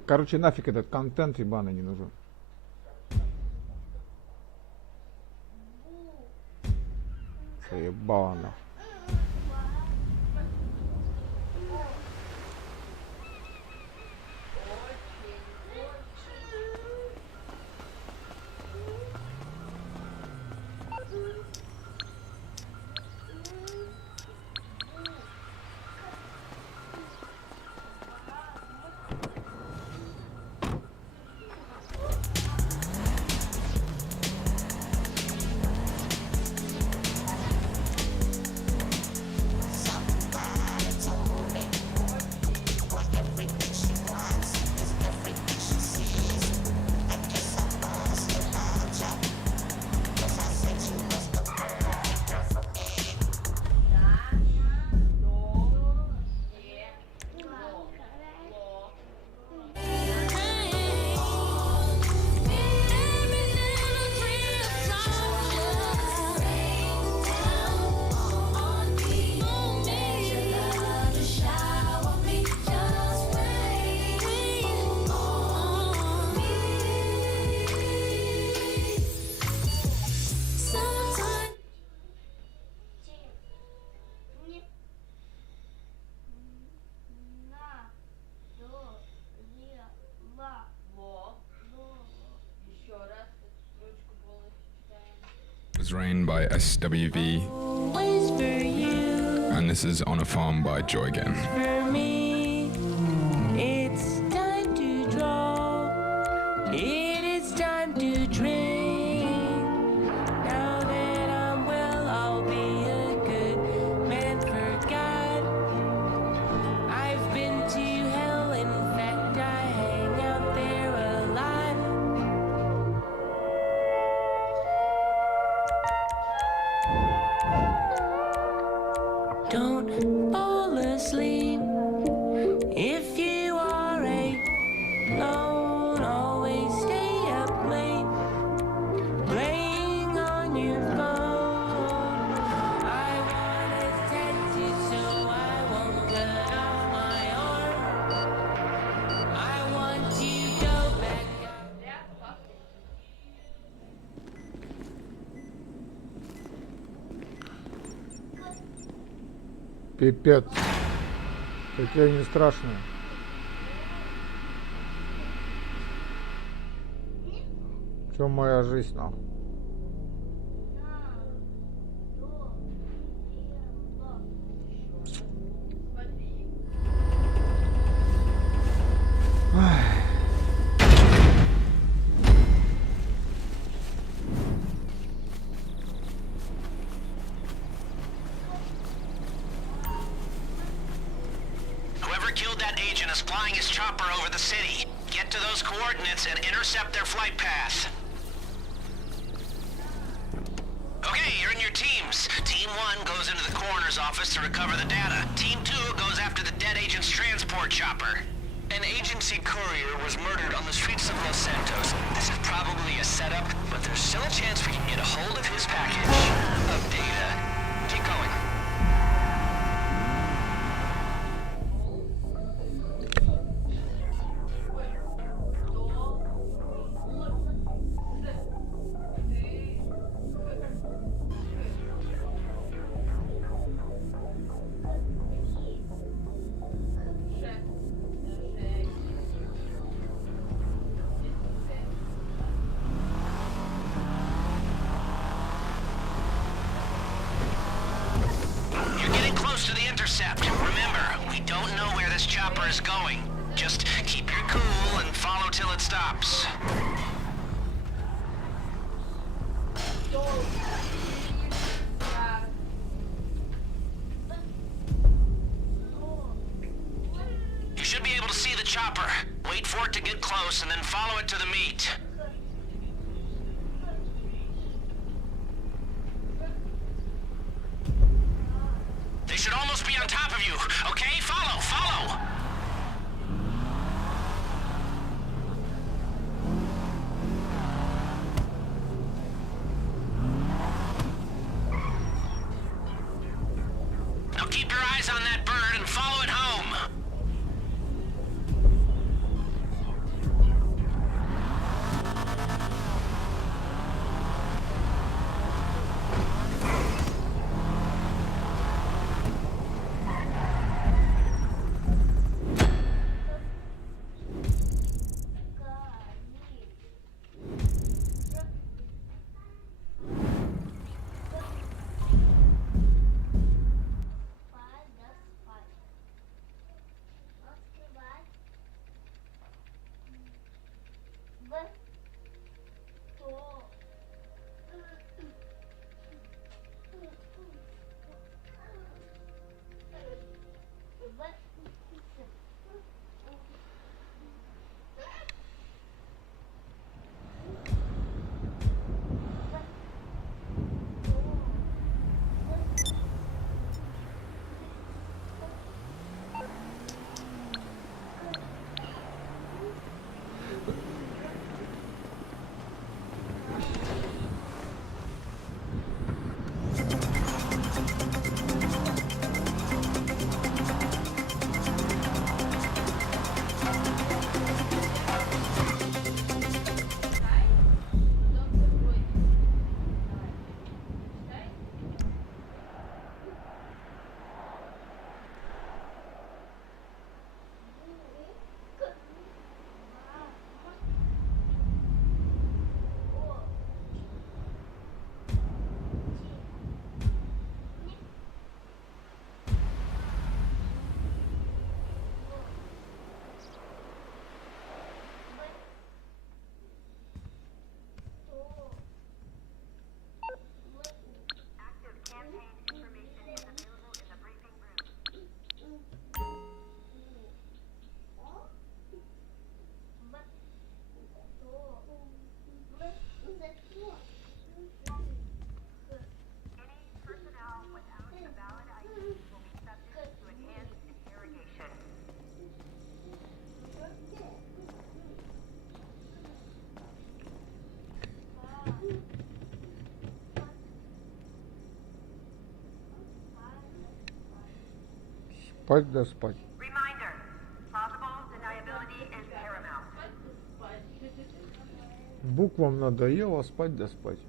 Короче, нафиг этот контент ебаный не нужен. Заебало нахуй. Was Rain by SWV, and this is On a Farm by Joy again. For me, it's time to draw. It is time to drink. Now that I'm well, I'll be a good man for God. I've been to hell, in fact, I hang out there a lot. Don't fall asleep if you are alone. Always stay up late, playing on your phone. I want a tattoo so I won't cut off my arm. I want to go back. Пипец. Такие не страшные. Чё моя жизнь, нахуй? Whoever killed that agent is flying his chopper over the city. Get to those coordinates and intercept their flight path. Okay, you're in your teams. Team 1 goes into the coroner's office to recover the data. Team 2 goes after the dead agent's transport chopper. An agency courier was murdered on the streets of Los Santos. This is probably a setup, but there's still a chance we can get a hold of his package of data. Keep going. To the intercept. Remember, we don't know where this chopper is going. Just keep your cool and follow till it stops. You should be able to see the chopper. Wait for it to get close and then follow it to the meet. They on top of you. Okay, follow, follow. Now keep your eyes on that bird and follow it home. Спать да спать. Reminder, plausible deniability is paramount. Буквам надоело спать да спать.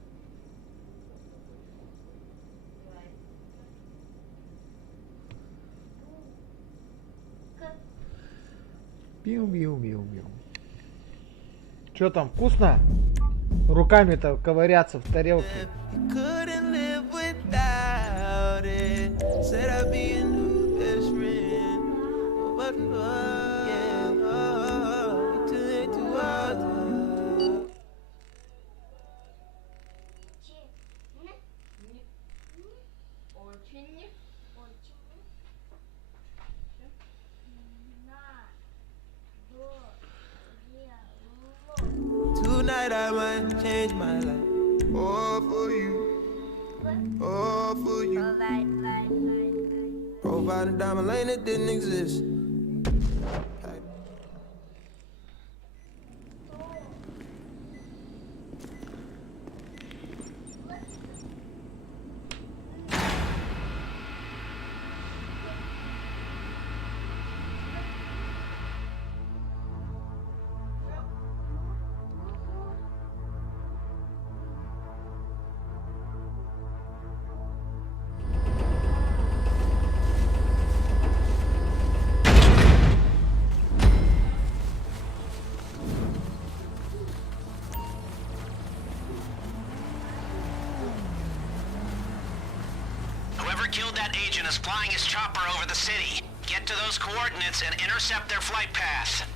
Пиу-пиу-пиу-пиу. Чё там, вкусно? Руками-то ковыряться в тарелке. Couldn't live without it. Said I'd be a new best friend. But yeah, too late to alter. Tonight I might change my life. All for you. All for you. Profile in Diamond Lane, it didn't exist. Killed that agent is flying his chopper over the city. Get to those coordinates and intercept their flight path.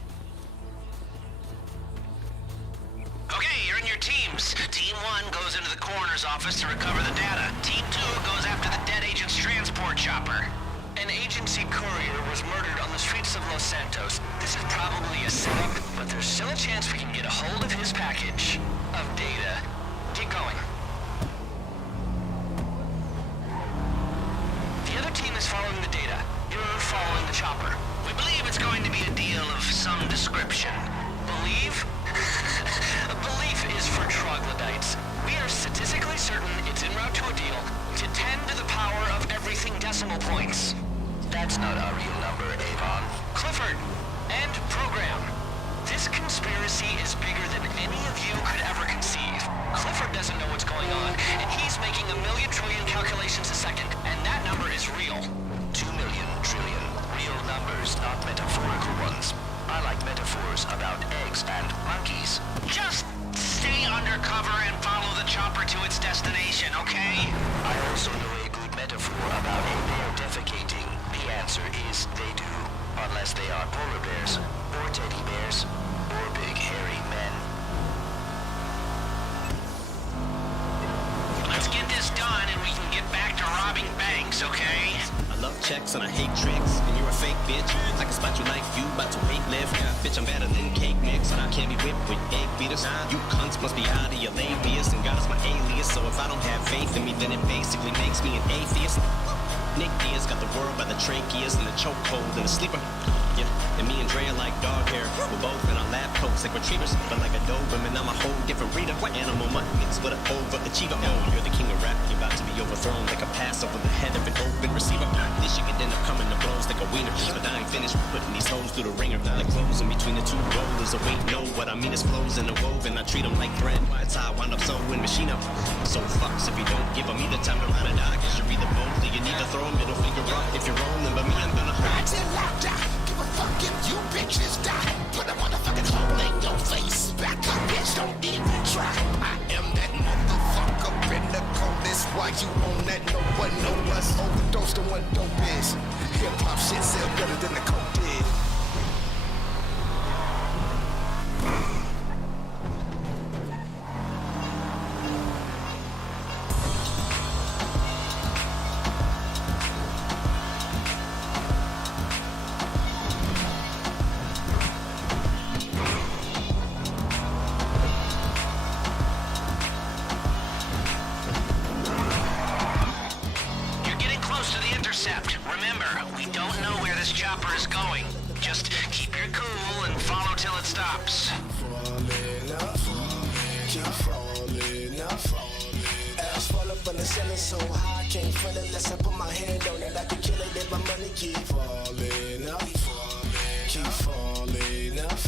Okay, you're in your teams. Team 1 goes into the coroner's office to recover the data. Team 2 goes after the dead agent's transport chopper. An agency courier was murdered on the streets of Los Santos. This is probably a setup, but there's still a chance we can get a hold of his package of data. Keep going. The other team is following the data. You're following the chopper. We believe it's going to be a deal of some description. Believe? Belief is for troglodytes. We are statistically certain it's en route to a deal to 10 to the power of everything decimal points. That's not a real number, Avon. Clifford, and program. This conspiracy is bigger than any of you could ever conceive. Clifford doesn't know what's going on, and he's making 1,000,000 trillion calculations a second, and that number is real. 2,000,000 trillion. Real numbers, not metaphorical ones. I like metaphors about eggs and monkeys. Just stay undercover and follow the chopper to its destination, okay? I also know a good metaphor about a bear defecating. The answer is they do. Unless they are polar bears, or teddy bears, or big hairy men. Let's get this done and we can get back to robbing banks, okay? I love checks and I hate tricks, and you're a fake bitch. I can spot you like you about to weight lift. Yeah, bitch, I'm better than cake mix, and I can't be whipped with egg beaters. You cunts must be out of your labias, and God is my alias. So if I don't have faith in me, then it basically makes me an atheist. Nick Diaz got the world by the tracheas and the chokehold and the sleeper. Yeah, and me and Dre are like dog hair. We're both in our lab coats like retrievers, but like a Doberman, I'm a whole different breeder. What animal mutt mixed with an overachiever? Oh, you're the king of rap. You're about to be overthrown like a pass over the head of an open receiver. This shit could end up coming to blows like a wiener, but I ain't finished putting these hoes through the ringer. Like clothes in between the two rollers. Oh wait, no, what I mean is flows in the woven. I treat them like thread. That's how I wind up sewing machine up. So fucks if you don't give them either time to ride or die. Cause you're either both or you need to throw a middle finger up if you're rolling. But me, I'm gonna ride till I die. Give a fuck if you bitches die. Put a motherfucking hole in your face. Back up, bitch, don't even try. I am that motherfucker in the coldest. Why you on that? No one know us. Overdose to what dope is. Hip hop shit sell better than the coke did. Remember, we don't know where this chopper is going. Just keep your cool and follow till it stops. Ass fall up on the ceiling so high, can't feel it unless I put my hand on it. I can kill it if my money keep falling up, keep falling up.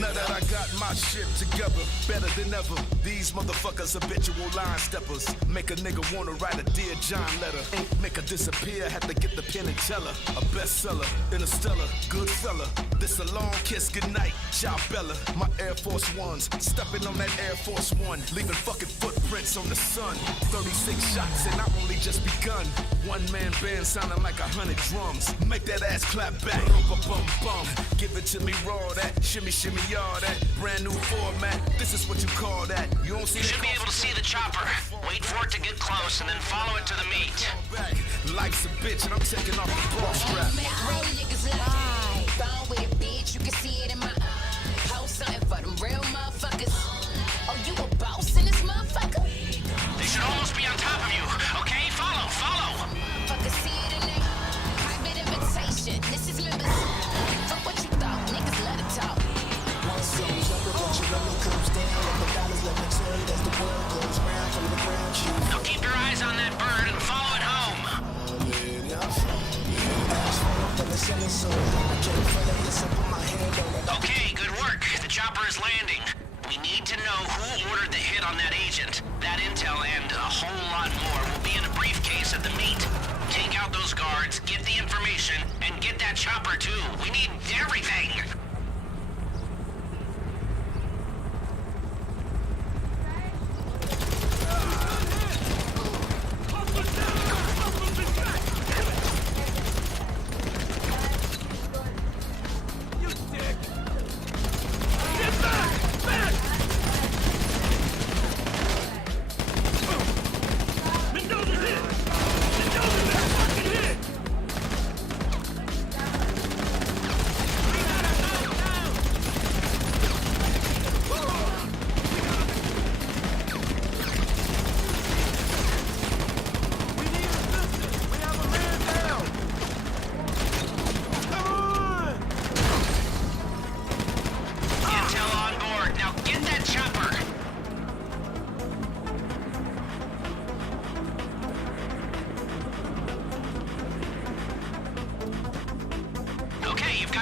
Now that I got my shit together, better than ever. These motherfuckers habitual line steppers. Make a nigga wanna write a Dear John letter. Make her disappear, have to get the pen and tell her. A bestseller, interstellar, good fella. This a long kiss, goodnight, ciao Bella. My Air Force Ones, stepping on that Air Force One. Leaving fucking footprints on the sun. 36 shots and I only just begun. One man band sounding like 100 drums. Make that ass clap back, bum bum bum. Give it to me raw, that shimmy shimmy all that. Brand new format, this is what you call that. You don't see. You should be able to see the chopper. Wait for it to get close and then follow it to the meat. Life's a bitch and I'm taking off the ball strap. Real niggas lie. Gone with it, bitch. You can see it in my eye. Post something for them real motherfuckers. Oh, you a boss in this motherfucker? They should almost be on top of you. Okay, follow, follow. Motherfuckers see it in there. Private invitation. This is members. Fuck what you thought. Niggas let it talk. Once goes up, a bunch of money comes down. Let the dollars let me turn as the world goes round from the ground. Now keep your eyes on that bird and follow it home. Okay, good work. The chopper is landing. We need to know who ordered the hit on that agent. That intel and a whole lot more will be in a briefcase at the meet. Take out those guards, get the information, and get that chopper too. We need everything.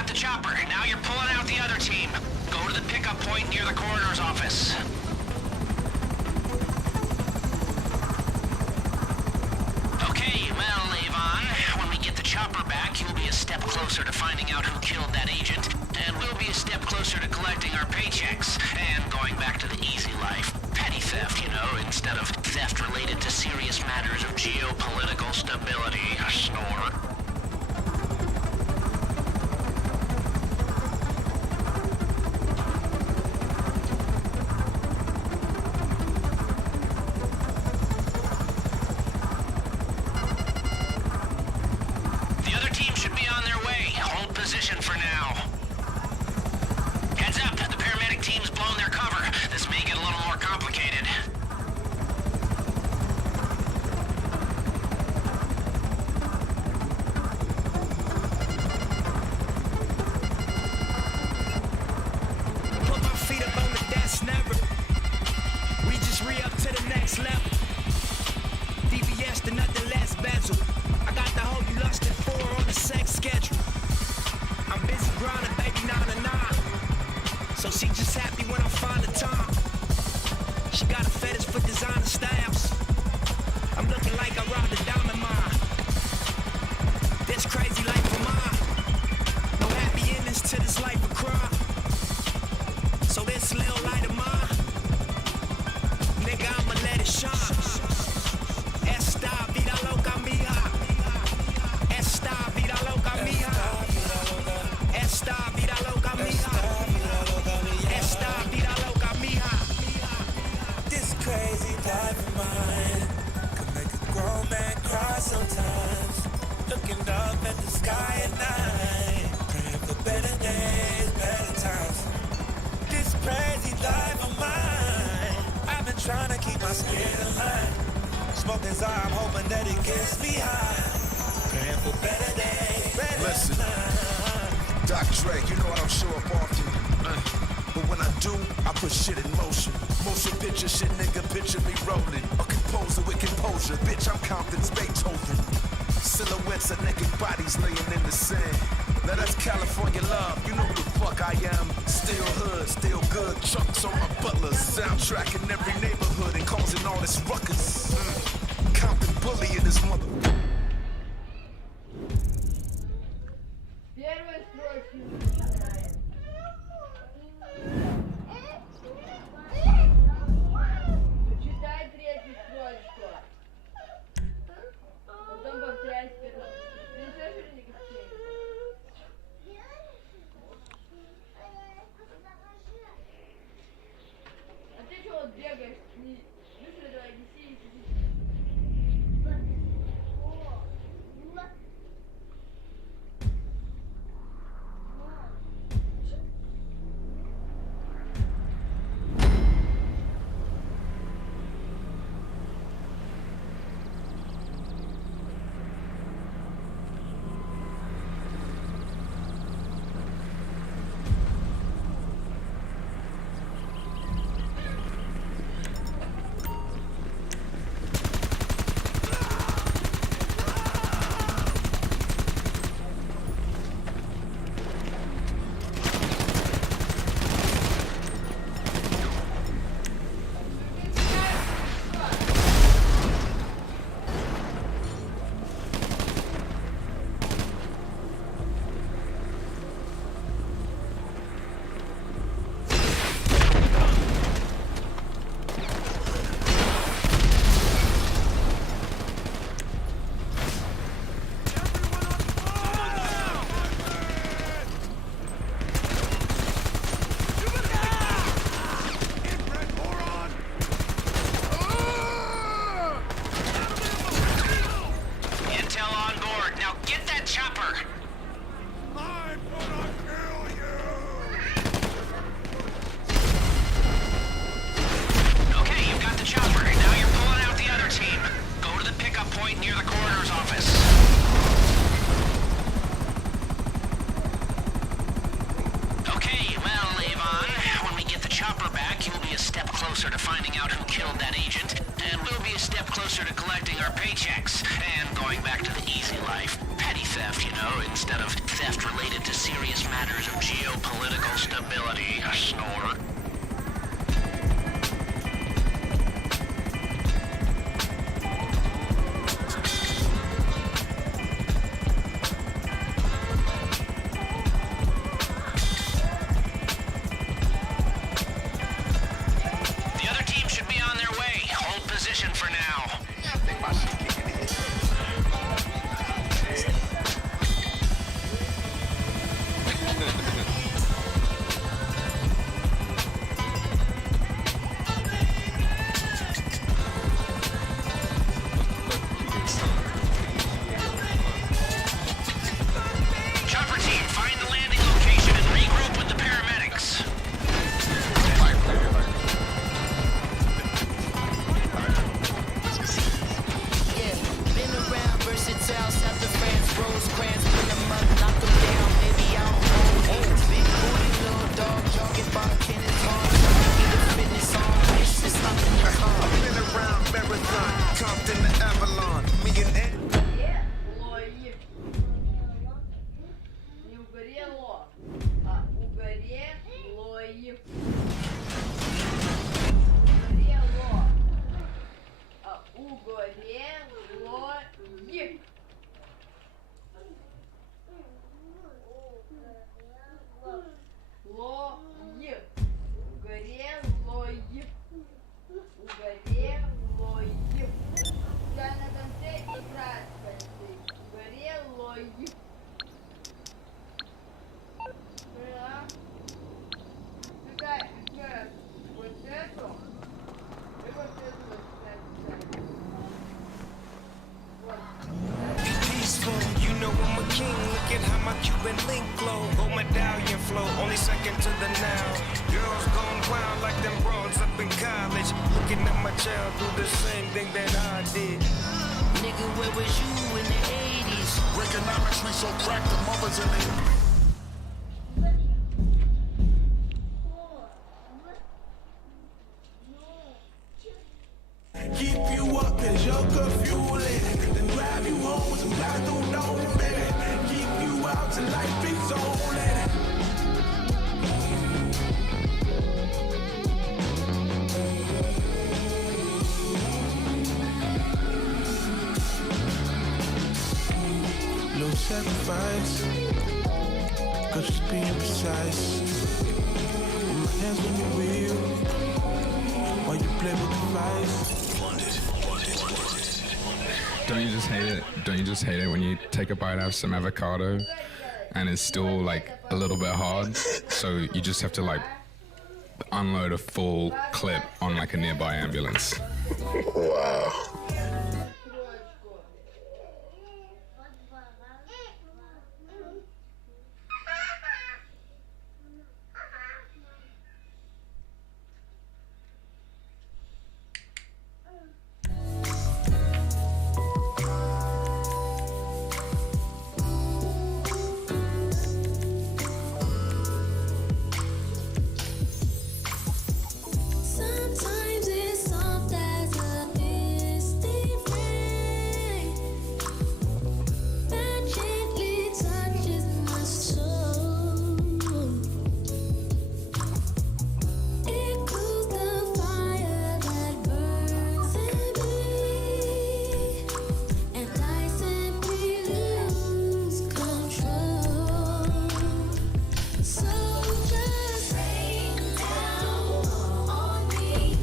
got the chopper. Now you're pulling out the other team. Go to the pickup point near the coroner's office. Okay, well, Avon, when we get the chopper back, you'll be a step closer to finding out who killed that agent, and we'll be a step closer to collecting our paychecks, and going back to the easy life. Petty theft, you know, instead of theft related to serious matters of geopolitical stability. A snore. The other team should be on their way. Hold position for now. Heads up, the paramedic team's blown their cover. This may get a little more complicated. Put my feet up on the desk, never. We just re-up to the next level. DVS to nothing less bezel. I got the hoe you lusted for on the sex schedule. I'm busy grinding, baby, 9 to 9. So she just happy when I find the time. She got a fetish for designer styles. I'm looking like I robbed a diamond mine. This crazy life of mine. No happy endings to this life of crime. So this little light of mine, nigga, I'ma let it shine. Esta vida loca mía. Esta vida loca mía. Esta vida loca mía. Esta vida loca mía. This crazy life of mine could make a grown man cry sometimes. Looking up at the sky at night, praying for better days, better times. This crazy life of mine, I've been trying to keep my spirit alive. Smoking Zara, I'm hoping that it gets me high. Praying for better days, better Listen, times. Doc Dre, you know I don't show up often. But when I do, I put shit in motion. Motion picture shit, nigga, picture me rolling. A composer with composure, bitch, I'm Compton's Beethoven. Silhouettes of naked bodies laying in the sand. Now that's California love, you know who the fuck I am. Still hood, still good, chunks on my butlers. Soundtrack in every neighborhood and causing all this ruckus. Compton bully in this mother. Первая строчка. Читай третью строчку. Потом повторяй первую. Ты не слышишь или не кричишь? А ты чего вот бегаешь? Быстро давай, неси. going back to the easy life. Petty theft, you know, instead of theft related to serious matters of geopolitical stability. A snore. The other team should be on their way. Hold position for now. I think my shit kicking in. Chopper team, find the landing location and regroup with the paramedics. Yeah, been around versatile, south of France, Rosecrans, put them up, knock them down, baby, I don't hold. Big booty, little dog, jogging by, tennis hard, get a fitness on, it's not in your car. I've been around Marathon, Compton to Avalon. Me and Ed. Не угорело, а угорело. Угорело. А угорело. Лои. Угорелой. Угорелой. Я на конце играть хочу. Угорелой. Да. Какая еще раз? Вот эту? И вот эту вот, кстати. Be peaceful, you know I'm a king. Look at how my Cuban link glow. Gold medallion flow, only second to the now. Girls gone wild like them broads up in college. Looking at my child do the same thing that I did. Nigga, where was you in the 80s? Economics, we so cracked the mothers in the keep you up as your fueling, then drive you home with some bathroom dome, baby. Keep you out till life is only. No sacrifice, cause just being precise. With my hands on your wheel, while you play with the vice. Don't you just hate it? Don't you just hate it when you take a bite out of some avocado and it's still like a little bit hard? So you just have to like unload a full clip on like a nearby ambulance. Wow. Sometimes it's soft as a misty rain that gently touches my soul. It cools the fire that burns in me, and I simply lose control. So just rain down on me.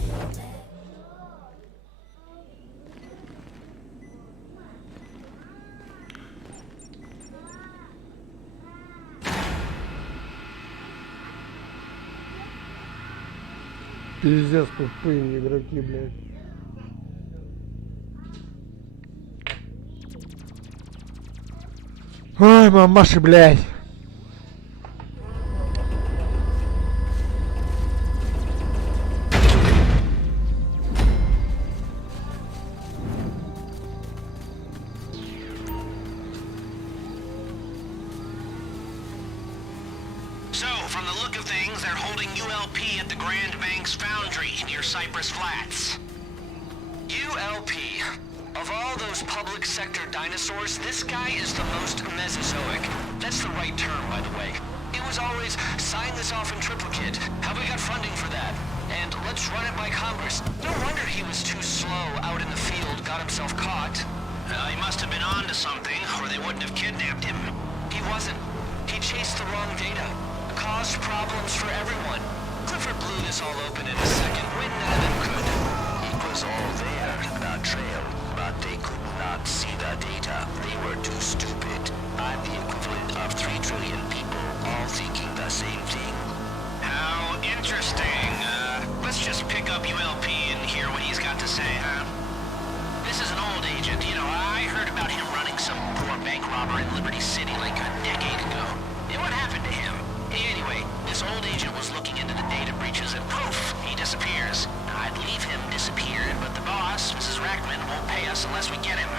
Пиздец, тупые игроки, блядь. Ой, мамаши, блядь. So, from the look of things, they're holding ULP at the Grand Banks Foundry near Cypress Flats. ULP? Of all those public sector dinosaurs, this guy is the most Mesozoic. That's the right term, by the way. It was always, sign this off in triplicate. Have we got funding for that? And let's run it by Congress. No wonder he was too slow out in the field, got himself caught. He must have been on to something, or they wouldn't have kidnapped him. He wasn't. He chased the wrong data. Caused problems for everyone. Clifford blew this all open in a second when none of them could. It was all there, the trail, but they could not see the data. They were too stupid. I'm the equivalent of 3 trillion people, all thinking the same thing. How interesting. Let's just pick up ULP and hear what he's got to say, huh? This is an old agent. You know, I heard about him running some poor bank robber in Liberty City like a decade ago. And what happened to him? Anyway, this old agent was looking into the data breaches and poof, he disappears. I'd leave him disappeared, but the boss, Mrs. Rackman, won't pay us unless we get him.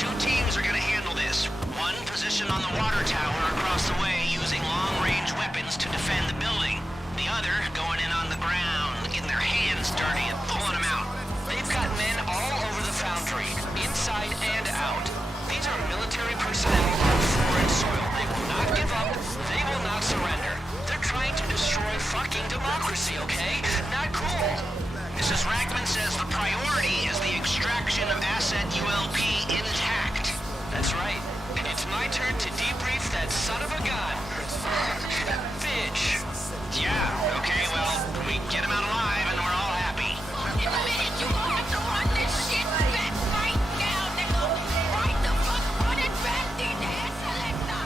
2 teams are gonna handle this. One positioned on the water tower across the way using long-range weapons to defend the building. The other going in on the ground, getting their hands dirty and pulling them out. They've got men all over the foundry, inside and out. These are military personnel on foreign soil. They will not give up. They will not surrender. They're trying to destroy fucking democracy, okay? Not cool. Mrs. Rackman says the priority is the extraction of asset ULP intact. That's right. It's my turn to debrief that son of a gun. Bitch. Yeah, okay, well, we get him out alive and we're all happy. In a minute, you gonna have to run this shit back right now, nigga. Right the fuck, run it back, the air selector.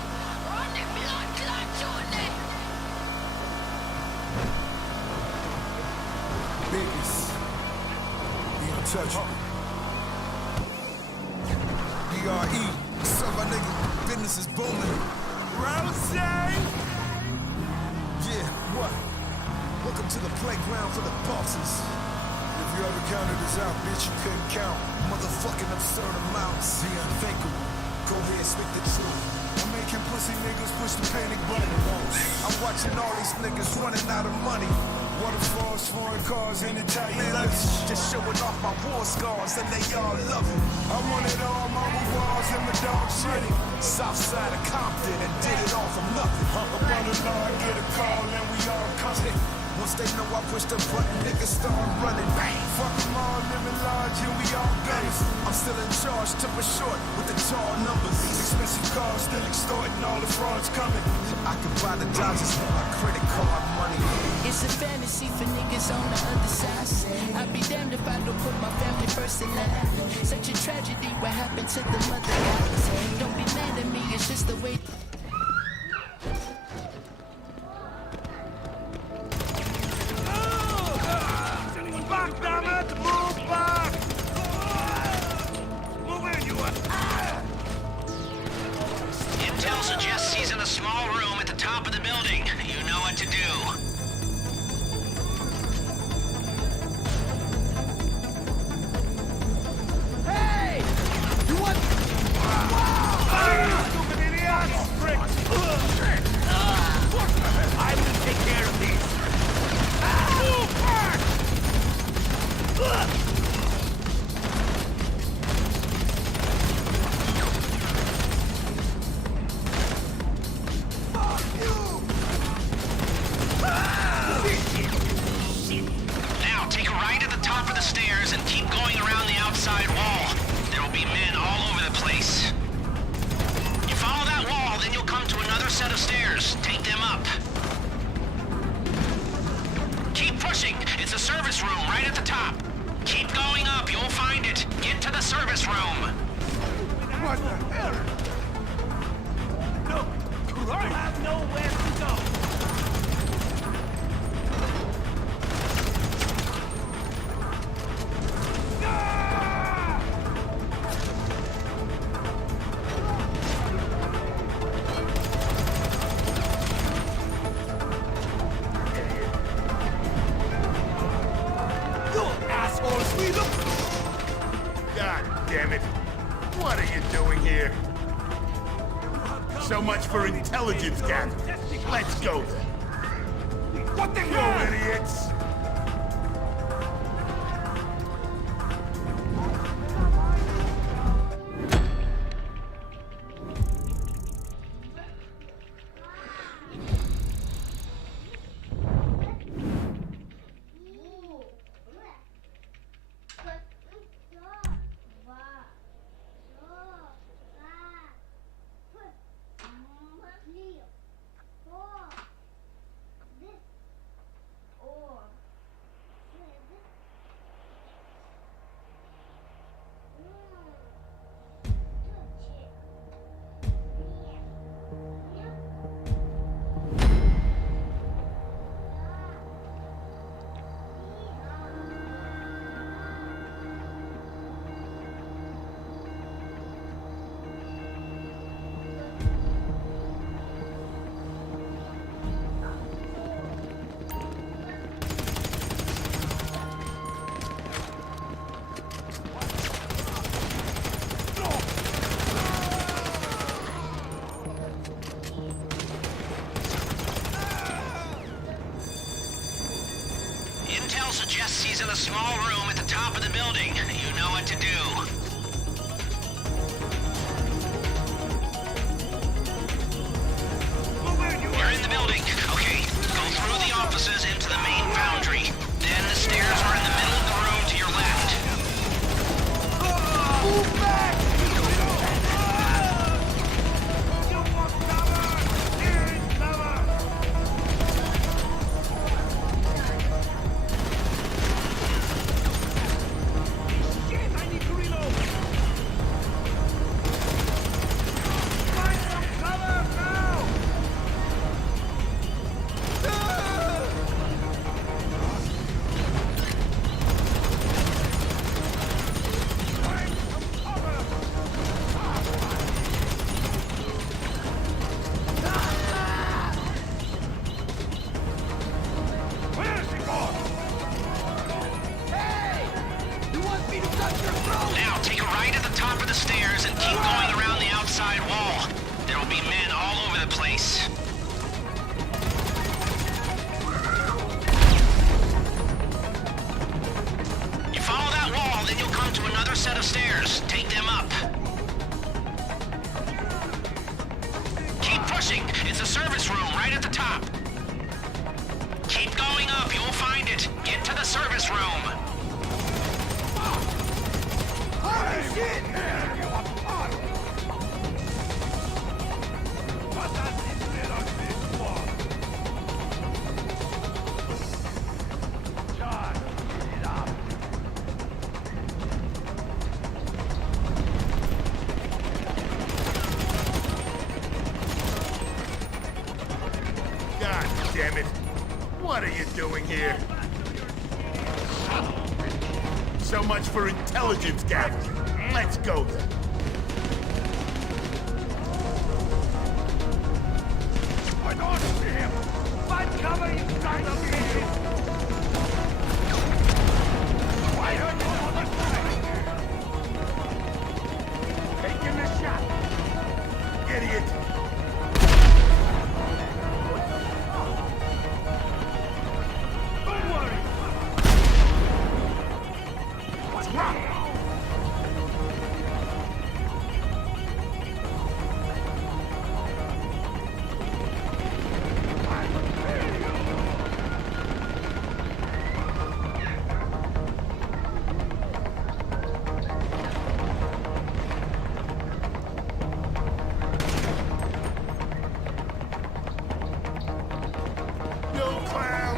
Run the blood clot to it. Biggest. The untouchable. DRE. What's up, my nigga? Business is booming. Rose! Yeah, what? Welcome to the playground for the bosses. If you ever counted us out, bitch, you couldn't count. Motherfucking absurd amounts. The unthinkable. Go ahead, speak the truth. I'm making pussy niggas push the panic button. I'm watching all these niggas running out of money. Waterfalls, foreign cars, and Italian luggage. Just showing off my war scars, and they all love it. I wanted all marble walls and my dog shitty. South side of Compton, and did it all from nothing. Up on the line, get a call, and we all come. Once they know I push the button, niggas start running. Bang! Fuck them all, living large, and we all gunners. I'm still in charge, took a short with the tall numbers. These expensive cars still extorting, all the frauds coming. I can buy the Dodgers with my credit card money. It's a fantasy for niggas on the other side. I'd be damned if I don't put my family first in line. Such a tragedy, what happened to the mother guys? Don't be mad at me, it's just the way. Back, damn it! Move back! Move in, you Intel suggests he's in a small room at the top of the building. You know what to do. Hey! You want... Wow! Stupid idiots! Frick! I will take care of these. Move back! Now, take a right at the top of the stairs and keep going around the outside wall. There will be men all over the place. You follow that wall, then you'll come to another set of stairs. Take them up. Keep pushing. It's a service room right at the top. Keep going up. You'll find it. Get to the service room. What the hell? Look, you have nowhere to go. God damn it. What are you doing here? So much for intelligence gathering. Let's go then. What the hell, idiots? small room at the top of the building. You know what to do. You're in the building. Okay, go through the offices into the main foundry. Then the stairs are in the middle of the room to your left. Move back! Now, take a right at the top of the stairs and keep going around the outside wall. There will be men all over the place. You follow that wall, then you'll come to another set of stairs. Take them up. Keep pushing. It's a service room right at the top. Keep going up. You'll find it. Get to the service room. Holy shit! God damn it. What are you doing here? So much for intelligence gathering. Let's go then. I don't see him! Find cover, you son of a bitch! Why don't you on the side? Take him a shot! Idiot! Don't worry! What's wrong? You clown!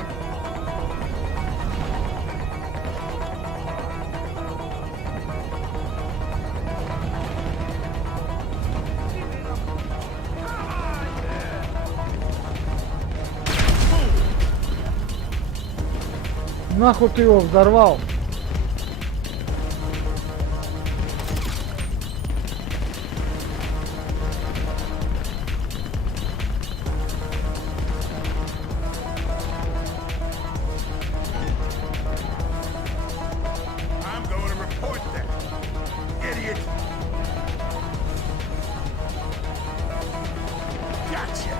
Нахуй ты его взорвал? I'm going to report that. Idiot! Gotcha!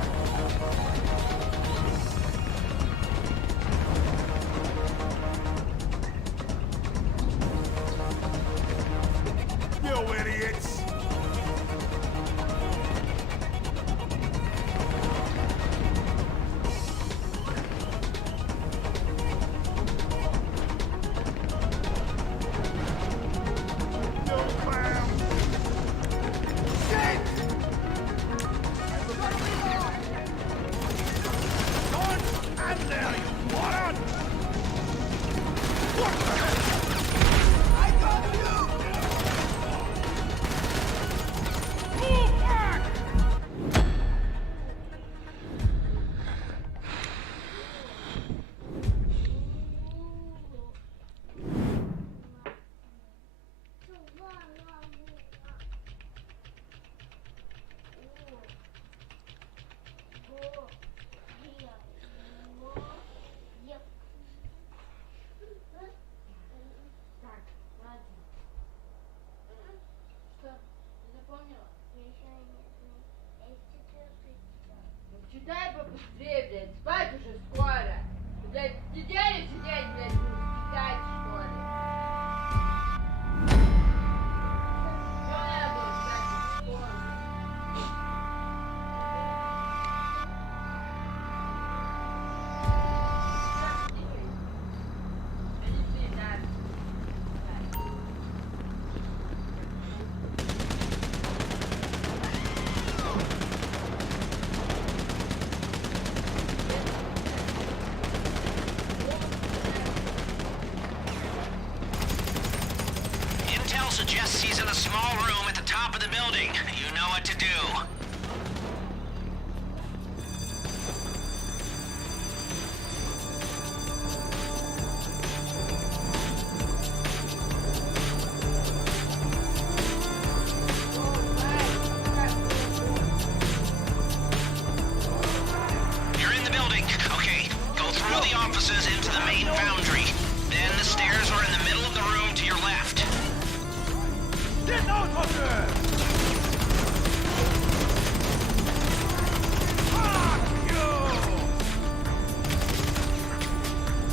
You idiots! You clown! Shit! And there, you moron! What the hell? I got you! Move back! Читай побыстрее, блядь, спать уже скоро. Блядь, неделю сидеть, блядь, будешь читать, что ли? of the building. You know what to do. You're in the building. Okay, go through the offices into the main foundry. Then the stairs are in the middle of the room to your left. Get out of there! Fuck you!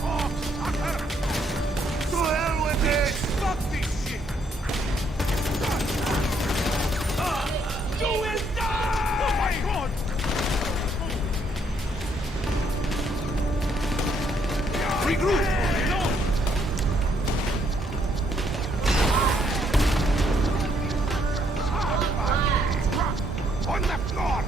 Oh, sucker! To hell with it! Stop this shit! You will die! Oh my god! Regroup! On the floor!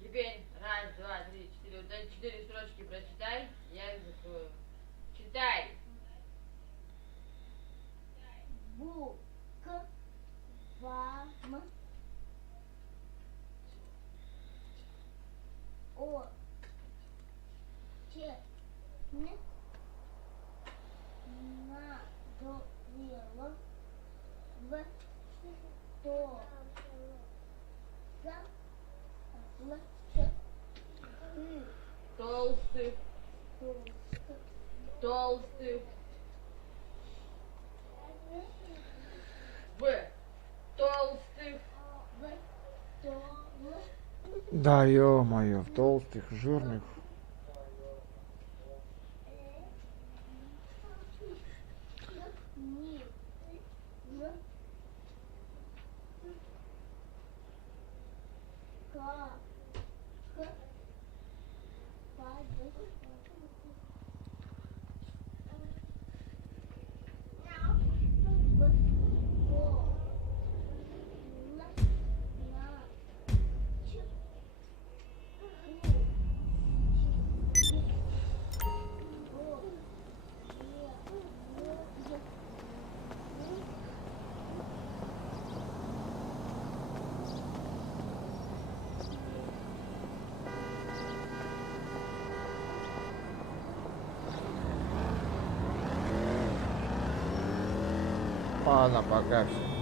Теперь раз, два, три, четыре. Вот эти 4 строчки прочитай, я их закрою. Читай. Толстых. Толстых. В. Толстых. Да, ё-моё, в толстых, жирных. Ладно, пока все.